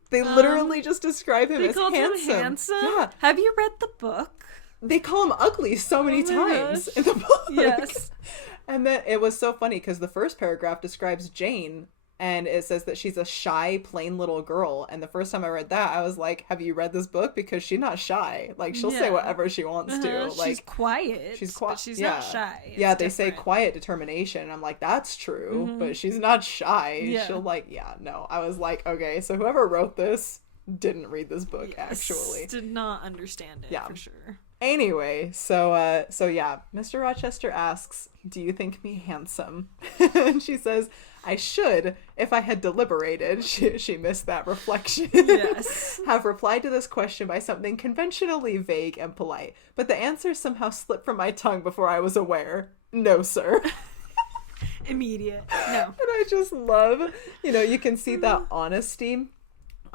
They literally just describe him as handsome. Him handsome? Yeah. Have you read the book? They call him ugly so many times in the book. Yes. And then it was so funny because the first paragraph describes Jane, and it says that she's a shy, plain little girl. And the first time I read that, I was like, have you read this book? Because she's not shy. Like, she'll say whatever she wants to. Like, she's quiet. But she's not shy. It's they say quiet determination. And I'm like, that's true, but she's not shy. Yeah. She'll no. I was like, okay, so whoever wrote this didn't read this book, actually. Did not understand it, for sure. Anyway, so Mr. Rochester asks, do you think me handsome? And she says, I should, if I had deliberated. She missed that reflection. Yes. Have replied to this question by something conventionally vague and polite, but the answer somehow slipped from my tongue before I was aware. No, sir. Immediate. No. And I just love, you can see that honesty.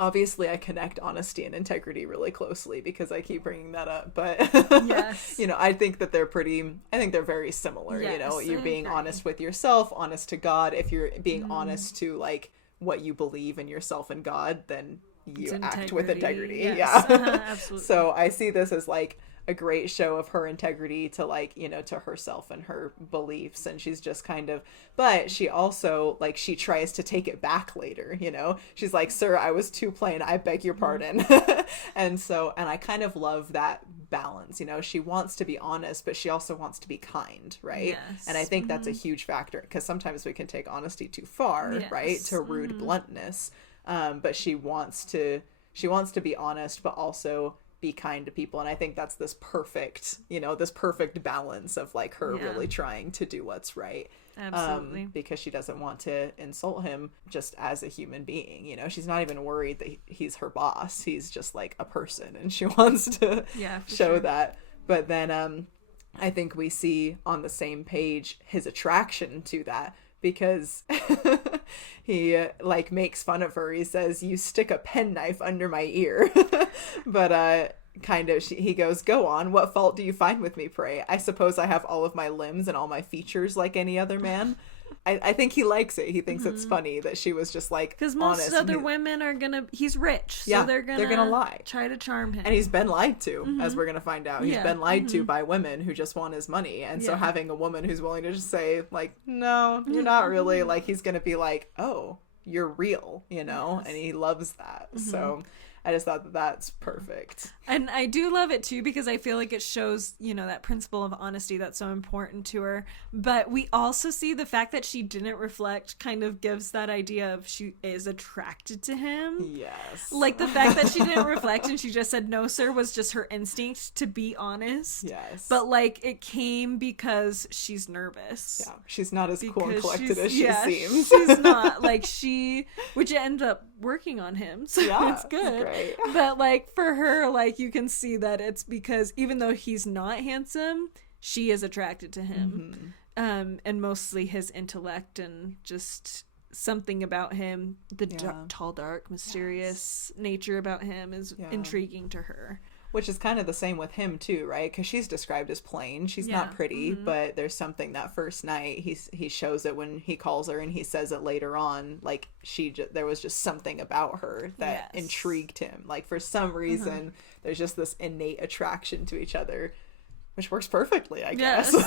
Obviously, I connect honesty and integrity really closely because I keep bringing that up. But, yes. I think that they're very similar. Yes, you're being honest with yourself, honest to God. If you're being honest to, like, what you believe in yourself and God, then you act with integrity. Yes. Yeah. Absolutely. So I see this as, like, a great show of her integrity to, like, to herself and her beliefs. And she's just kind of, but she also, like, she tries to take it back later, she's like, sir, I was too plain, I beg your pardon. And I kind of love that balance. She wants to be honest, but she also wants to be kind, right? Yes. And I think that's a huge factor, because sometimes we can take honesty too far, right, to rude bluntness. But she wants to be honest, but also be kind to people. And I think that's this perfect balance of, like, her really trying to do what's right. Absolutely. Because she doesn't want to insult him just as a human being. She's not even worried that he's her boss. He's just, like, a person, and she wants to show that. But then I think we see on the same page his attraction to that, because he, like, makes fun of her. He says, you stick a penknife under my ear. But he goes, go on, what fault do you find with me, pray? I suppose I have all of my limbs and all my features like any other man. I think he likes it. He thinks it's funny that she was just, like, because most other women are gonna, he's rich, so they're gonna lie, try to charm him. And he's been lied to, as we're gonna find out. He's been lied to by women who just want his money. And so having a woman who's willing to just say, like, no, you're not really, like, he's gonna be like, oh, you're real, and he loves that. So I just thought that that's perfect. And I do love it too, because I feel like it shows, you know, that principle of honesty that's so important to her. But we also see the fact that she didn't reflect kind of gives that idea of she is attracted to him. Yes. Like the fact that she didn't reflect and she just said no, sir, was just her instinct to be honest. Yes. But like it came because she's nervous. Yeah. She's not as cool and Because collected as she yeah, seems. She's not. Like which ended up working on him. So Yeah, it's good. great. But like for her, like you can see that it's because even though he's not handsome, she is attracted to him. And mostly his intellect and just something about him, the tall, dark, mysterious nature about him is intriguing to her. Which is kind of the same with him too, right? Because she's described as plain. She's not pretty, but there's something that first night he shows it when he calls her, and he says it later on. Like there was just something about her that intrigued him. Like for some reason, there's just this innate attraction to each other, which works perfectly, I guess. That's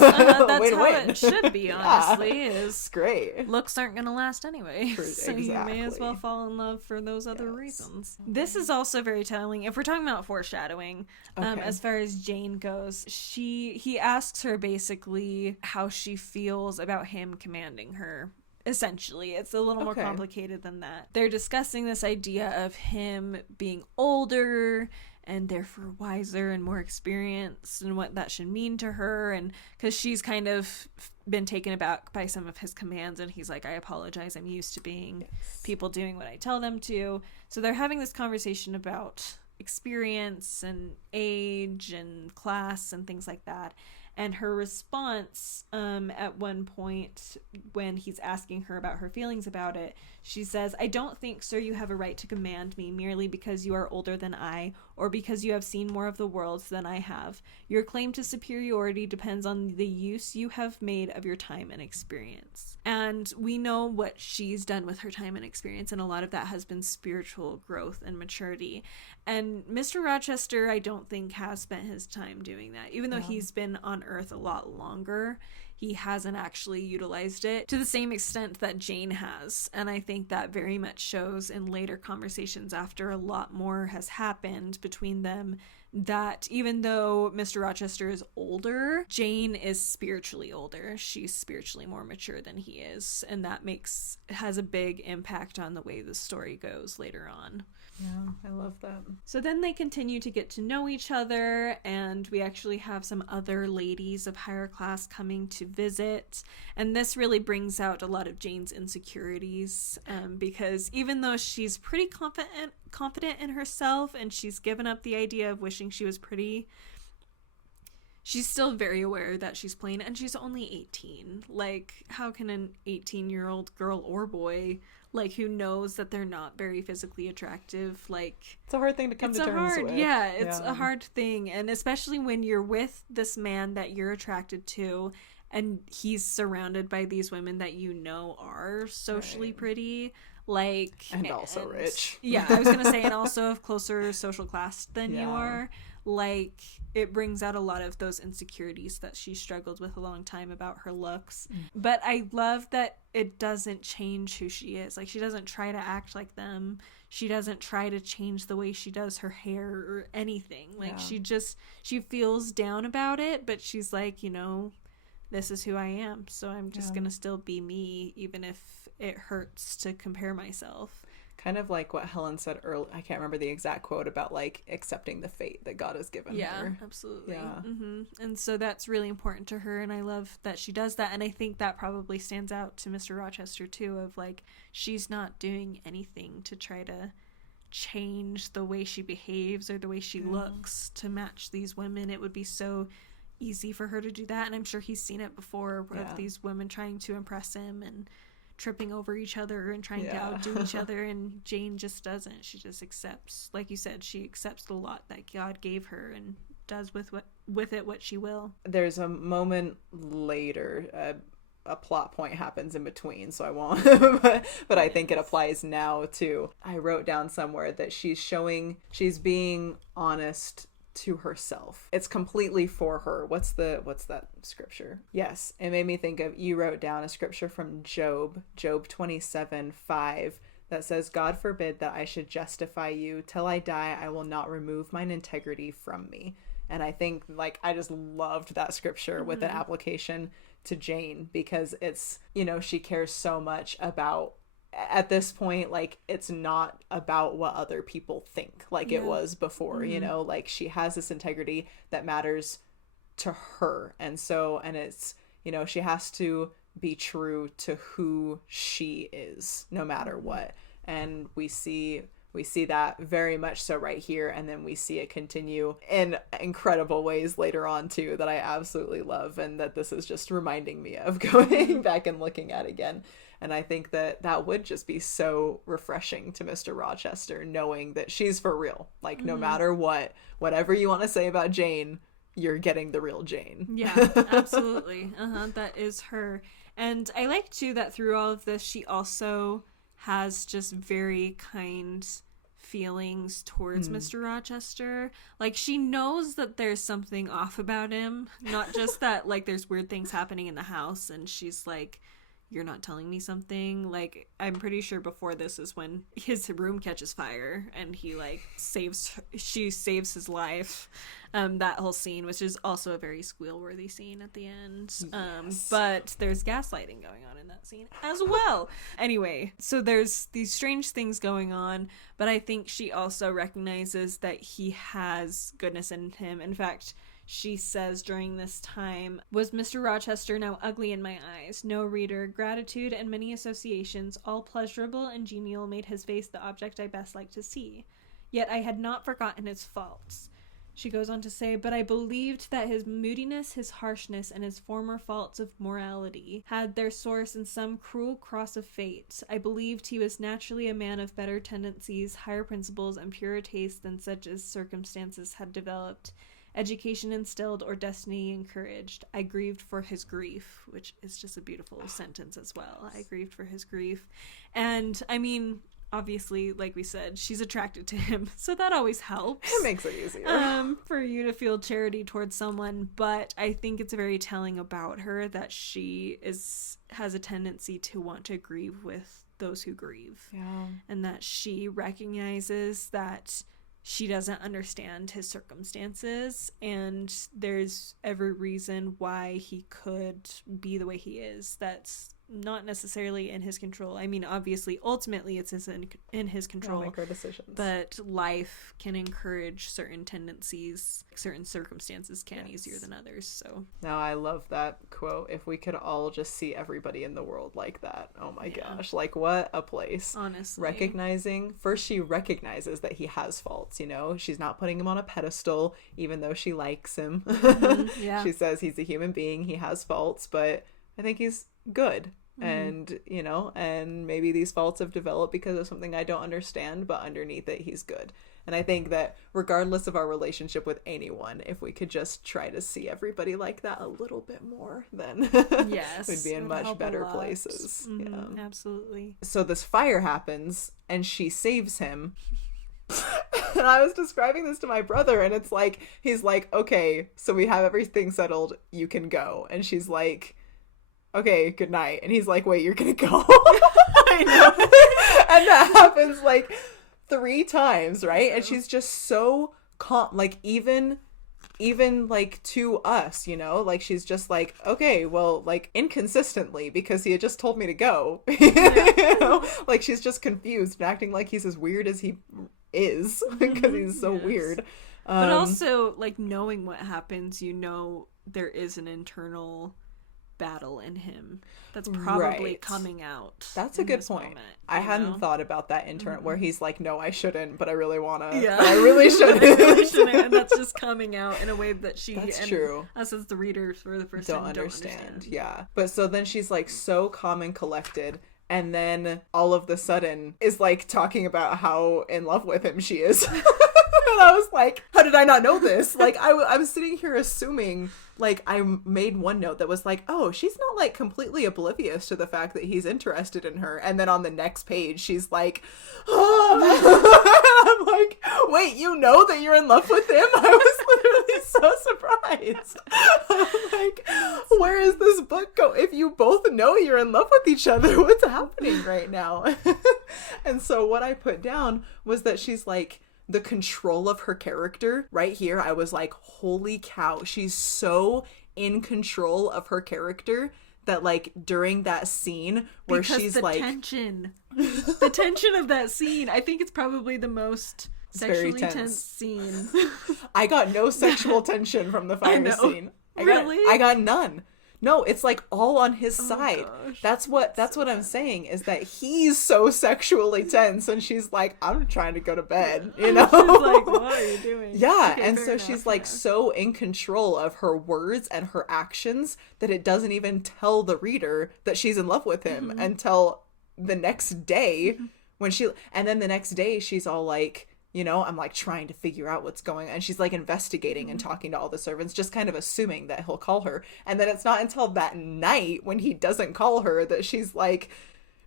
how it should be, honestly. It's great. Looks aren't going to last anyway. So you may as well fall in love for those other reasons. This is also very telling. If we're talking about foreshadowing, as far as Jane goes, he asks her basically how she feels about him commanding her. Essentially, it's a little more complicated than that. They're discussing this idea of him being older and therefore wiser and more experienced, and what that should mean to her, and because she's kind of been taken aback by some of his commands, and he's like, I apologize, I'm used to being people doing what I tell them to. So they're having this conversation about experience and age and class and things like that. And her response at one point when he's asking her about her feelings about it, she says, I don't think, sir, you have a right to command me merely because you are older than I, or because you have seen more of the world than I have. Your claim to superiority depends on the use you have made of your time and experience. And we know what she's done with her time and experience, and a lot of that has been spiritual growth and maturity. And Mr. Rochester, I don't think, has spent his time doing that. Even though he's been on Earth a lot longer, he hasn't actually utilized it to the same extent that Jane has. And I think that very much shows in later conversations after a lot more has happened between them, that even though Mr. Rochester is older, Jane is spiritually older. She's spiritually more mature than he is. And that has a big impact on the way the story goes later on. Yeah, I love that. So then they continue to get to know each other, and we actually have some other ladies of higher class coming to visit. And this really brings out a lot of Jane's insecurities, because even though she's pretty confident in herself, and she's given up the idea of wishing she was pretty, she's still very aware that she's plain, and she's only 18. Like, how can an 18-year-old girl or boy, like, who knows that they're not very physically attractive, like... It's a hard thing to come to terms with. Yeah, it's a hard thing. And especially when you're with this man that you're attracted to, and he's surrounded by these women that you know are socially pretty, like... And also rich. Yeah, I was going to say, and also of closer social class than you are. Like, it brings out a lot of those insecurities that she struggled with a long time about her looks. But I love that it doesn't change who she is. Like, she doesn't try to act like them. She doesn't try to change the way she does her hair or anything. Like, she feels down about it, but she's like, you know, this is who I am. So I'm just going to still be me, even if it hurts to compare myself. Kind of like what Helen said earlier. I can't remember the exact quote about, like, accepting the fate that God has given her. Yeah, absolutely. Yeah. And so that's really important to her, and I love that she does that. And I think that probably stands out to Mr. Rochester too, of like, she's not doing anything to try to change the way she behaves or the way she looks to match these women. It would be so easy for her to do that, and I'm sure he's seen it before of these women trying to impress him and tripping over each other and trying to outdo each other, and Jane just doesn't. She just accepts, like you said, she accepts the lot that God gave her and does with it what she will. There's a moment later, a plot point happens in between, so I won't but I think it applies now too. I wrote down somewhere that she's being honest to herself. It's completely for her. What's that scripture? Yes, it made me think of, you wrote down a scripture from Job 27:5, that says, God forbid that I should justify you. Till I die, I will not remove mine integrity from me. And I think, like, I just loved that scripture with an application to Jane, because it's, you know, she cares so much about, at this point, like, it's not about what other people think like it was before, you know, like, she has this integrity that matters to her. And so, and it's, you know, she has to be true to who she is no matter what. And we see that very much so right here, and then we see it continue in incredible ways later on too, that I absolutely love, and that this is just reminding me of going back and looking at again. And I think that would just be so refreshing to Mr. Rochester, knowing that she's for real. Like, no matter what, whatever you want to say about Jane, you're getting the real Jane. Yeah, absolutely. That is her. And I like too that through all of this, she also has just very kind feelings towards Mr. Rochester. Like, she knows that there's something off about him, not just that, like, there's weird things happening in the house, and she's like, you're not telling me something. Like, I'm pretty sure before this is when his room catches fire and he, like, she saves his life. That whole scene, which is also a very squeal-worthy scene at the end. But there's gaslighting going on in that scene as well. Anyway, so there's these strange things going on, but I think she also recognizes that he has goodness in him. In fact, she says during this time, was Mr. Rochester now ugly in my eyes? No, reader, gratitude and many associations, all pleasurable and genial, made his face the object I best liked to see. Yet I had not forgotten his faults. She goes on to say, but I believed that his moodiness, his harshness, and his former faults of morality had their source in some cruel cross of fate. I believed he was naturally a man of better tendencies, higher principles, and purer taste than such as circumstances had developed, education instilled, or destiny encouraged. I grieved for his grief, which is just a beautiful sentence as well. I grieved for his grief. And, I mean, obviously, like we said, she's attracted to him, so that always helps. It makes it easier. For you to feel charity towards someone, but I think it's very telling about her that she has a tendency to want to grieve with those who grieve. Yeah. And that she recognizes that she doesn't understand his circumstances, and there's every reason why he could be the way he is. That's not necessarily in his control. I mean, obviously, ultimately, it's in his control. Make our decisions. But life can encourage certain tendencies. Certain circumstances can easier than others. So. No, I love that quote. If we could all just see everybody in the world like that. Oh my gosh. Like, what a place. Honestly. First she recognizes that he has faults, you know? She's not putting him on a pedestal, even though she likes him. Yeah. She says he's a human being. He has faults, but I think he's good. And, you know, and maybe these faults have developed because of something I don't understand, but underneath it, he's good. And I think that regardless of our relationship with anyone, if we could just try to see everybody like that a little bit more, then we'd be in much better places. Yeah. Absolutely. So this fire happens and she saves him. And I was describing this to my brother, and it's like, he's like, okay, so we have everything settled. You can go. And she's like, okay, good night. And he's like, wait, you're gonna go? I know. And that happens like 3 times, right? And she's just so calm, like even like to us, you know, like she's just like, okay, well, like inconsistently, because he had just told me to go. You know? Like she's just confused and acting like he's as weird as he is, because he's so weird. But also, like, knowing what happens, you know, there is an internal battle in him that's probably coming out. That's a good point. I hadn't thought about that internal where he's like, no, I shouldn't, but I really want to. Yeah. But I really shouldn't. I really shouldn't. And that's just coming out in a way that true. Us as the readers for the first don't time understand. Yeah. But so then she's like so calm and collected, and then all of the sudden is like talking about how in love with him she is. And I was like, how did I not know this? Like, I was sitting here assuming, like, I made one note that was like, oh, she's not, like, completely oblivious to the fact that he's interested in her. And then on the next page, she's like, oh. I'm like, wait, you know that you're in love with him? I was literally literally so surprised. I'm like, where is this book go? If you both know you're in love with each other, what's happening right now? And so what I put down was that she's like, the control of her character right here. I was like, holy cow, she's so in control of her character that like during that scene where because she's the like the tension of that scene, I think it's probably the most sexually tense scene. I got no sexual tension from the fire scene. I got none. No, it's like all on his side. Gosh. That's what I'm saying, is that he's so sexually tense and she's like, I'm trying to go to bed, you know? She's like, what are you doing? Yeah, Okay, and fair so enough, she's like so in control of her words and her actions that it doesn't even tell the reader that she's in love with him until the next day when and then the next day she's all like, you know, I'm like trying to figure out what's going on. And she's like investigating and talking to all the servants, just kind of assuming that he'll call her. And then it's not until that night when he doesn't call her that she's like,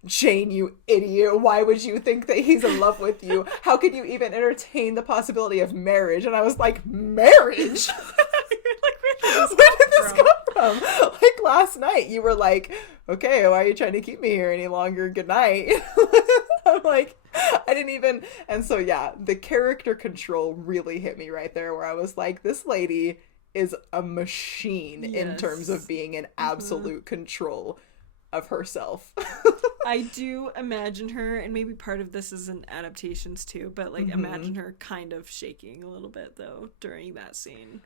Jane, you idiot. Why would you think that he's in love with you? How could you even entertain the possibility of marriage? And I was like, marriage? Where did this come from? Like last night you were like, okay, why are you trying to keep me here any longer? Good night. I'm like, I didn't even. And so yeah, the character control really hit me right there, where I was like, this lady is a machine in terms of being in absolute control of herself. I do imagine her, and maybe part of this is in adaptations too, but like imagine her kind of shaking a little bit though during that scene.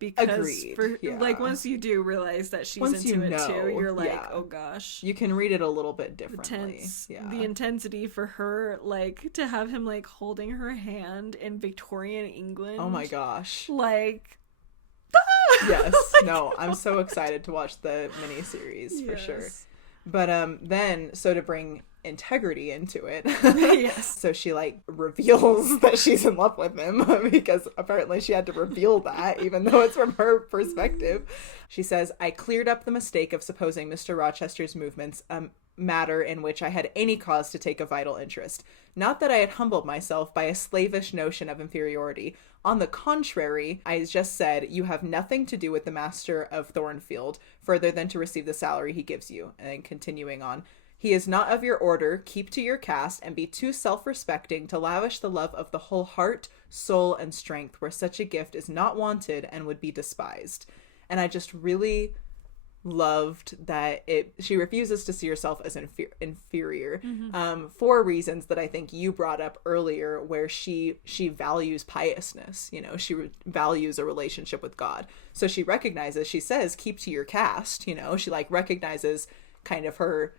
Because like once you do realize that she's into it too, you're like, oh gosh. You can read it a little bit differently. The intensity for her, like to have him like holding her hand in Victorian England. Oh my gosh. Like yes. No, I'm so excited to watch the miniseries for sure. But then, so to bring integrity into it, so she like reveals that she's in love with him because apparently she had to reveal that even though it's from her perspective. She says, I cleared up the mistake of supposing Mr. Rochester's movements matter in which I had any cause to take a vital interest. Not that I had humbled myself by a slavish notion of inferiority. On the contrary, I just said, you have nothing to do with the master of Thornfield further than to receive the salary he gives you. And then continuing on, he is not of your order. Keep to your caste and be too self-respecting to lavish the love of the whole heart, soul, and strength where such a gift is not wanted and would be despised. And I just really loved that she refuses to see herself as inferior for reasons that I think you brought up earlier, where she values piousness, you know, she values a relationship with God. So she recognizes, she says, keep to your caste, you know, she like recognizes kind of her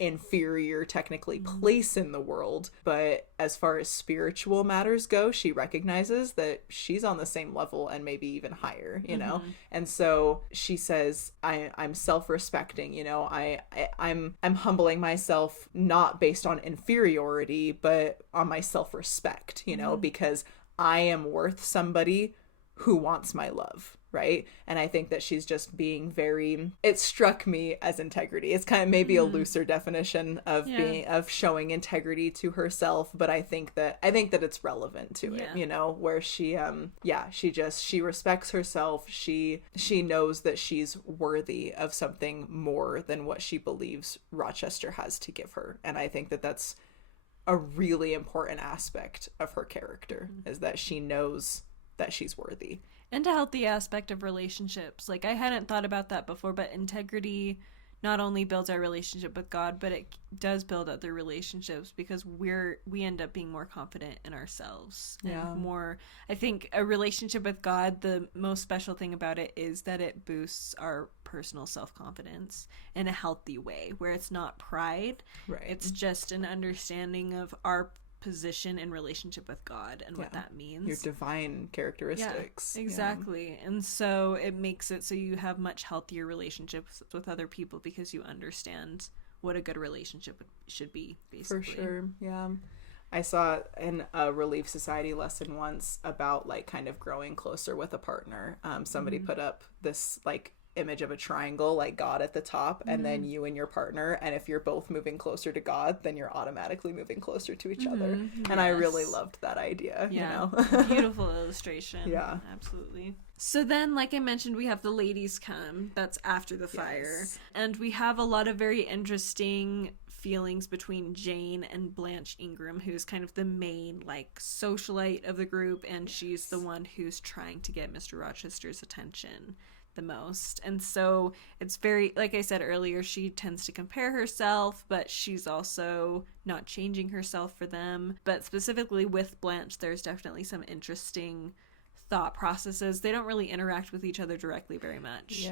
inferior technically place in the world, but as far as spiritual matters go, she recognizes that she's on the same level and maybe even higher, you know. And so she says, I'm self-respecting, you know, I'm humbling myself not based on inferiority but on my self-respect, you know, because I am worth somebody who wants my love, right? And I think that she's just being very, it struck me as integrity. It's kind of maybe a looser definition of of showing integrity to herself, but I think that it's relevant to it, you know, where she she respects herself. She knows that she's worthy of something more than what she believes Rochester has to give her. And I think that that's a really important aspect of her character, is that she knows that she's worthy. And a healthy aspect of relationships. Like, I hadn't thought about that before, but integrity not only builds our relationship with God, but it does build other relationships, because we end up being more confident in ourselves. And more, I think a relationship with God, the most special thing about it is that it boosts our personal self-confidence in a healthy way, where it's not pride. Right. It's just an understanding of our position in relationship with God and what that means. Your divine characteristics. Yeah, exactly. Yeah. And so it makes it so you have much healthier relationships with other people, because you understand what a good relationship should be, basically. For sure. Yeah. I saw in a Relief Society lesson once about like kind of growing closer with a partner. Somebody put up this like image of a triangle, like God at the top, and then you and your partner, and if you're both moving closer to God, then you're automatically moving closer to each other. And I really loved that idea. You know? Beautiful illustration. Yeah, absolutely. So then, like I mentioned, we have the ladies come. That's after the fire. Yes. And we have a lot of very interesting feelings between Jane and Blanche Ingram, who's kind of the main, like, socialite of the group, and she's the one who's trying to get Mr. Rochester's attention the most. And so it's very, like I said earlier, she tends to compare herself, but she's also not changing herself for them. But specifically with Blanche, there's definitely some interesting thought processes. They don't really interact with each other directly very much,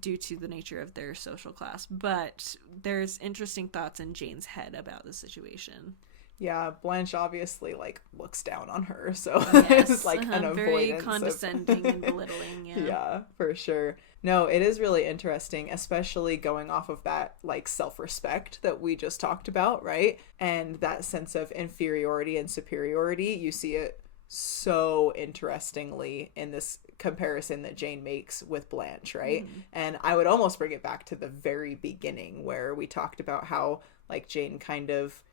due to the nature of their social class, but there's interesting thoughts in Jane's head about the situation. Yeah, Blanche obviously, like, looks down on her, so Yes, it's like an very avoidance condescending and belittling. Yeah, for sure. No, it is really interesting, especially going off of that, like, self-respect that we just talked about, right? And that sense of inferiority and superiority. You see it so interestingly in this comparison that Jane makes with Blanche, right? And I would almost bring it back to the very beginning where we talked about how, like, Jane kind of,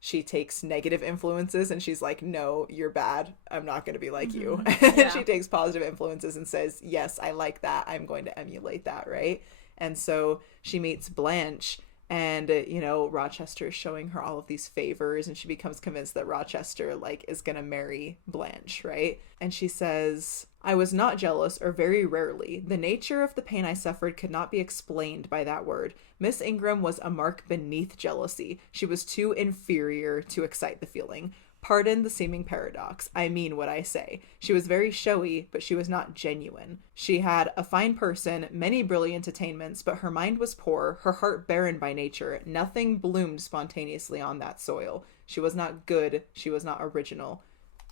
she takes negative influences and she's like, no, you're bad, I'm not going to be like you. And she takes positive influences and says, yes, I like that, I'm going to emulate that, right? And so she meets Blanche, and you know, Rochester is showing her all of these favors, and she becomes convinced that Rochester, like, is gonna marry Blanche, right? And she says, I was not jealous, or very rarely. The nature of the pain I suffered could not be explained by that word. Miss Ingram was a mark beneath jealousy. She was too inferior to excite the feeling. Pardon the seeming paradox. I mean what I say. She was very showy, but she was not genuine. She had a fine person, many brilliant attainments, but her mind was poor, her heart barren by nature. Nothing bloomed spontaneously on that soil. She was not good. She was not original.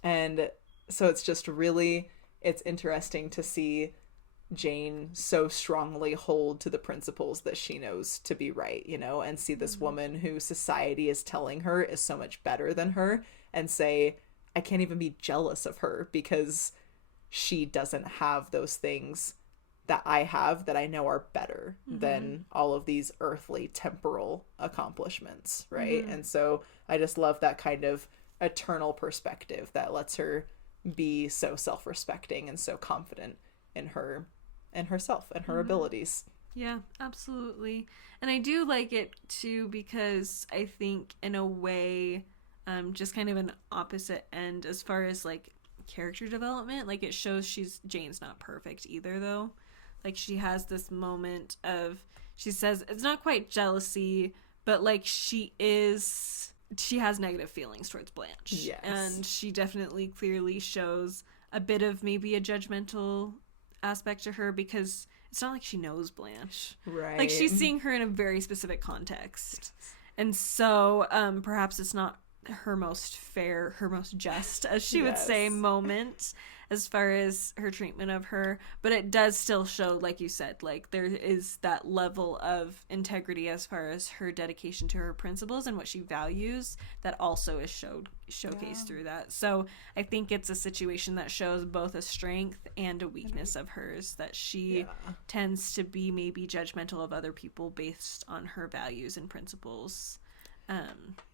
And so it's just really, it's interesting to see Jane so strongly hold to the principles that she knows to be right, you know, and see this woman who society is telling her is so much better than her, and say, I can't even be jealous of her because she doesn't have those things that I have that I know are better than all of these earthly temporal accomplishments, right? And so I just love that kind of eternal perspective that lets her be so self-respecting and so confident in her and herself and her abilities. Yeah, absolutely. And I do like it too because I think in a way, just kind of an opposite end as far as like character development. Like it shows Jane's not perfect either though. Like she has this moment of, she says it's not quite jealousy, but like she has negative feelings towards Blanche. Yes. And she definitely clearly shows a bit of maybe a judgmental aspect to her because it's not like she knows Blanche. Right. Like she's seeing her in a very specific context. And so perhaps it's not her most fair, her most just, as she would say, moment as far as her treatment of her, but it does still show, like you said, like there is that level of integrity as far as her dedication to her principles and what she values that also is showcased through that. So I think it's a situation that shows both a strength and a weakness of hers, that she tends to be maybe judgmental of other people based on her values and principles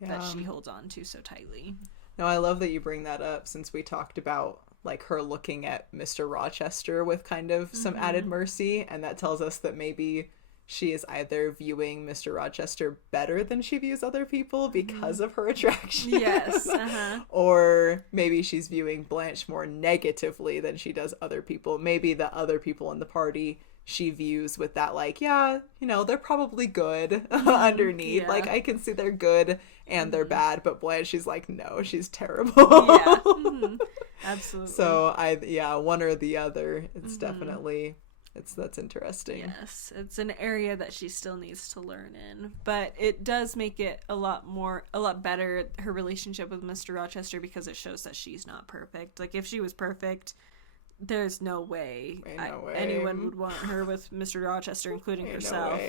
that she holds on to so tightly. No, I love that you bring that up, since we talked about like her looking at Mr. Rochester with kind of some added mercy, and that tells us that maybe she is either viewing Mr. Rochester better than she views other people because of her attraction. Yes. Or maybe she's viewing Blanche more negatively than she does other people. Maybe the other people in the party she views with that, like, yeah, you know, they're probably good underneath. Yeah. Like, I can see they're good and they're bad, but Blanche, she's like, no, she's terrible. Yeah. Absolutely. So, one or the other. It's definitely, that's interesting. Yes, it's an area that she still needs to learn in, but it does make it a lot better, her relationship with Mr. Rochester, because it shows that she's not perfect. Like, if she was perfect, there's no way, anyone would want her with Mr. Rochester, including herself.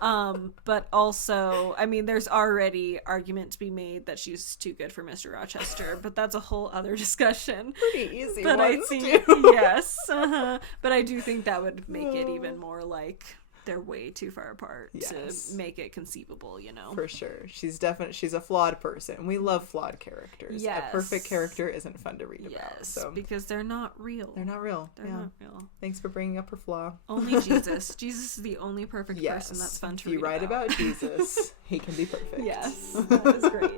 But also, I mean, there's already argument to be made that she's too good for Mr. Rochester, but that's a whole other discussion. Pretty easy but ones, I think, too. yes. But I do think that would make it even more like they're way too far apart Yes. to make it conceivable, you know? For sure. She's a flawed person. We love flawed characters. Yes. A perfect character isn't fun to read about. Yes, So because they're not real. they're not real. They're not real. Thanks for bringing up her flaw. Only Jesus. Jesus is the only perfect person that's fun to read If you write about Jesus, he can be perfect. Yes, that was great.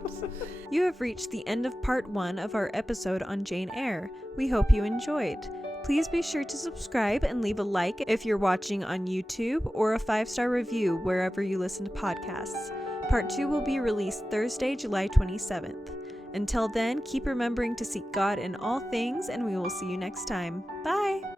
You have reached the end of part 1 of our episode on Jane Eyre. We hope you enjoyed. Please be sure to subscribe and leave a like if you're watching on YouTube, or a 5-star review wherever you listen to podcasts. Part 2 will be released Thursday, July 27th. Until then, keep remembering to seek God in all things, and we will see you next time. Bye!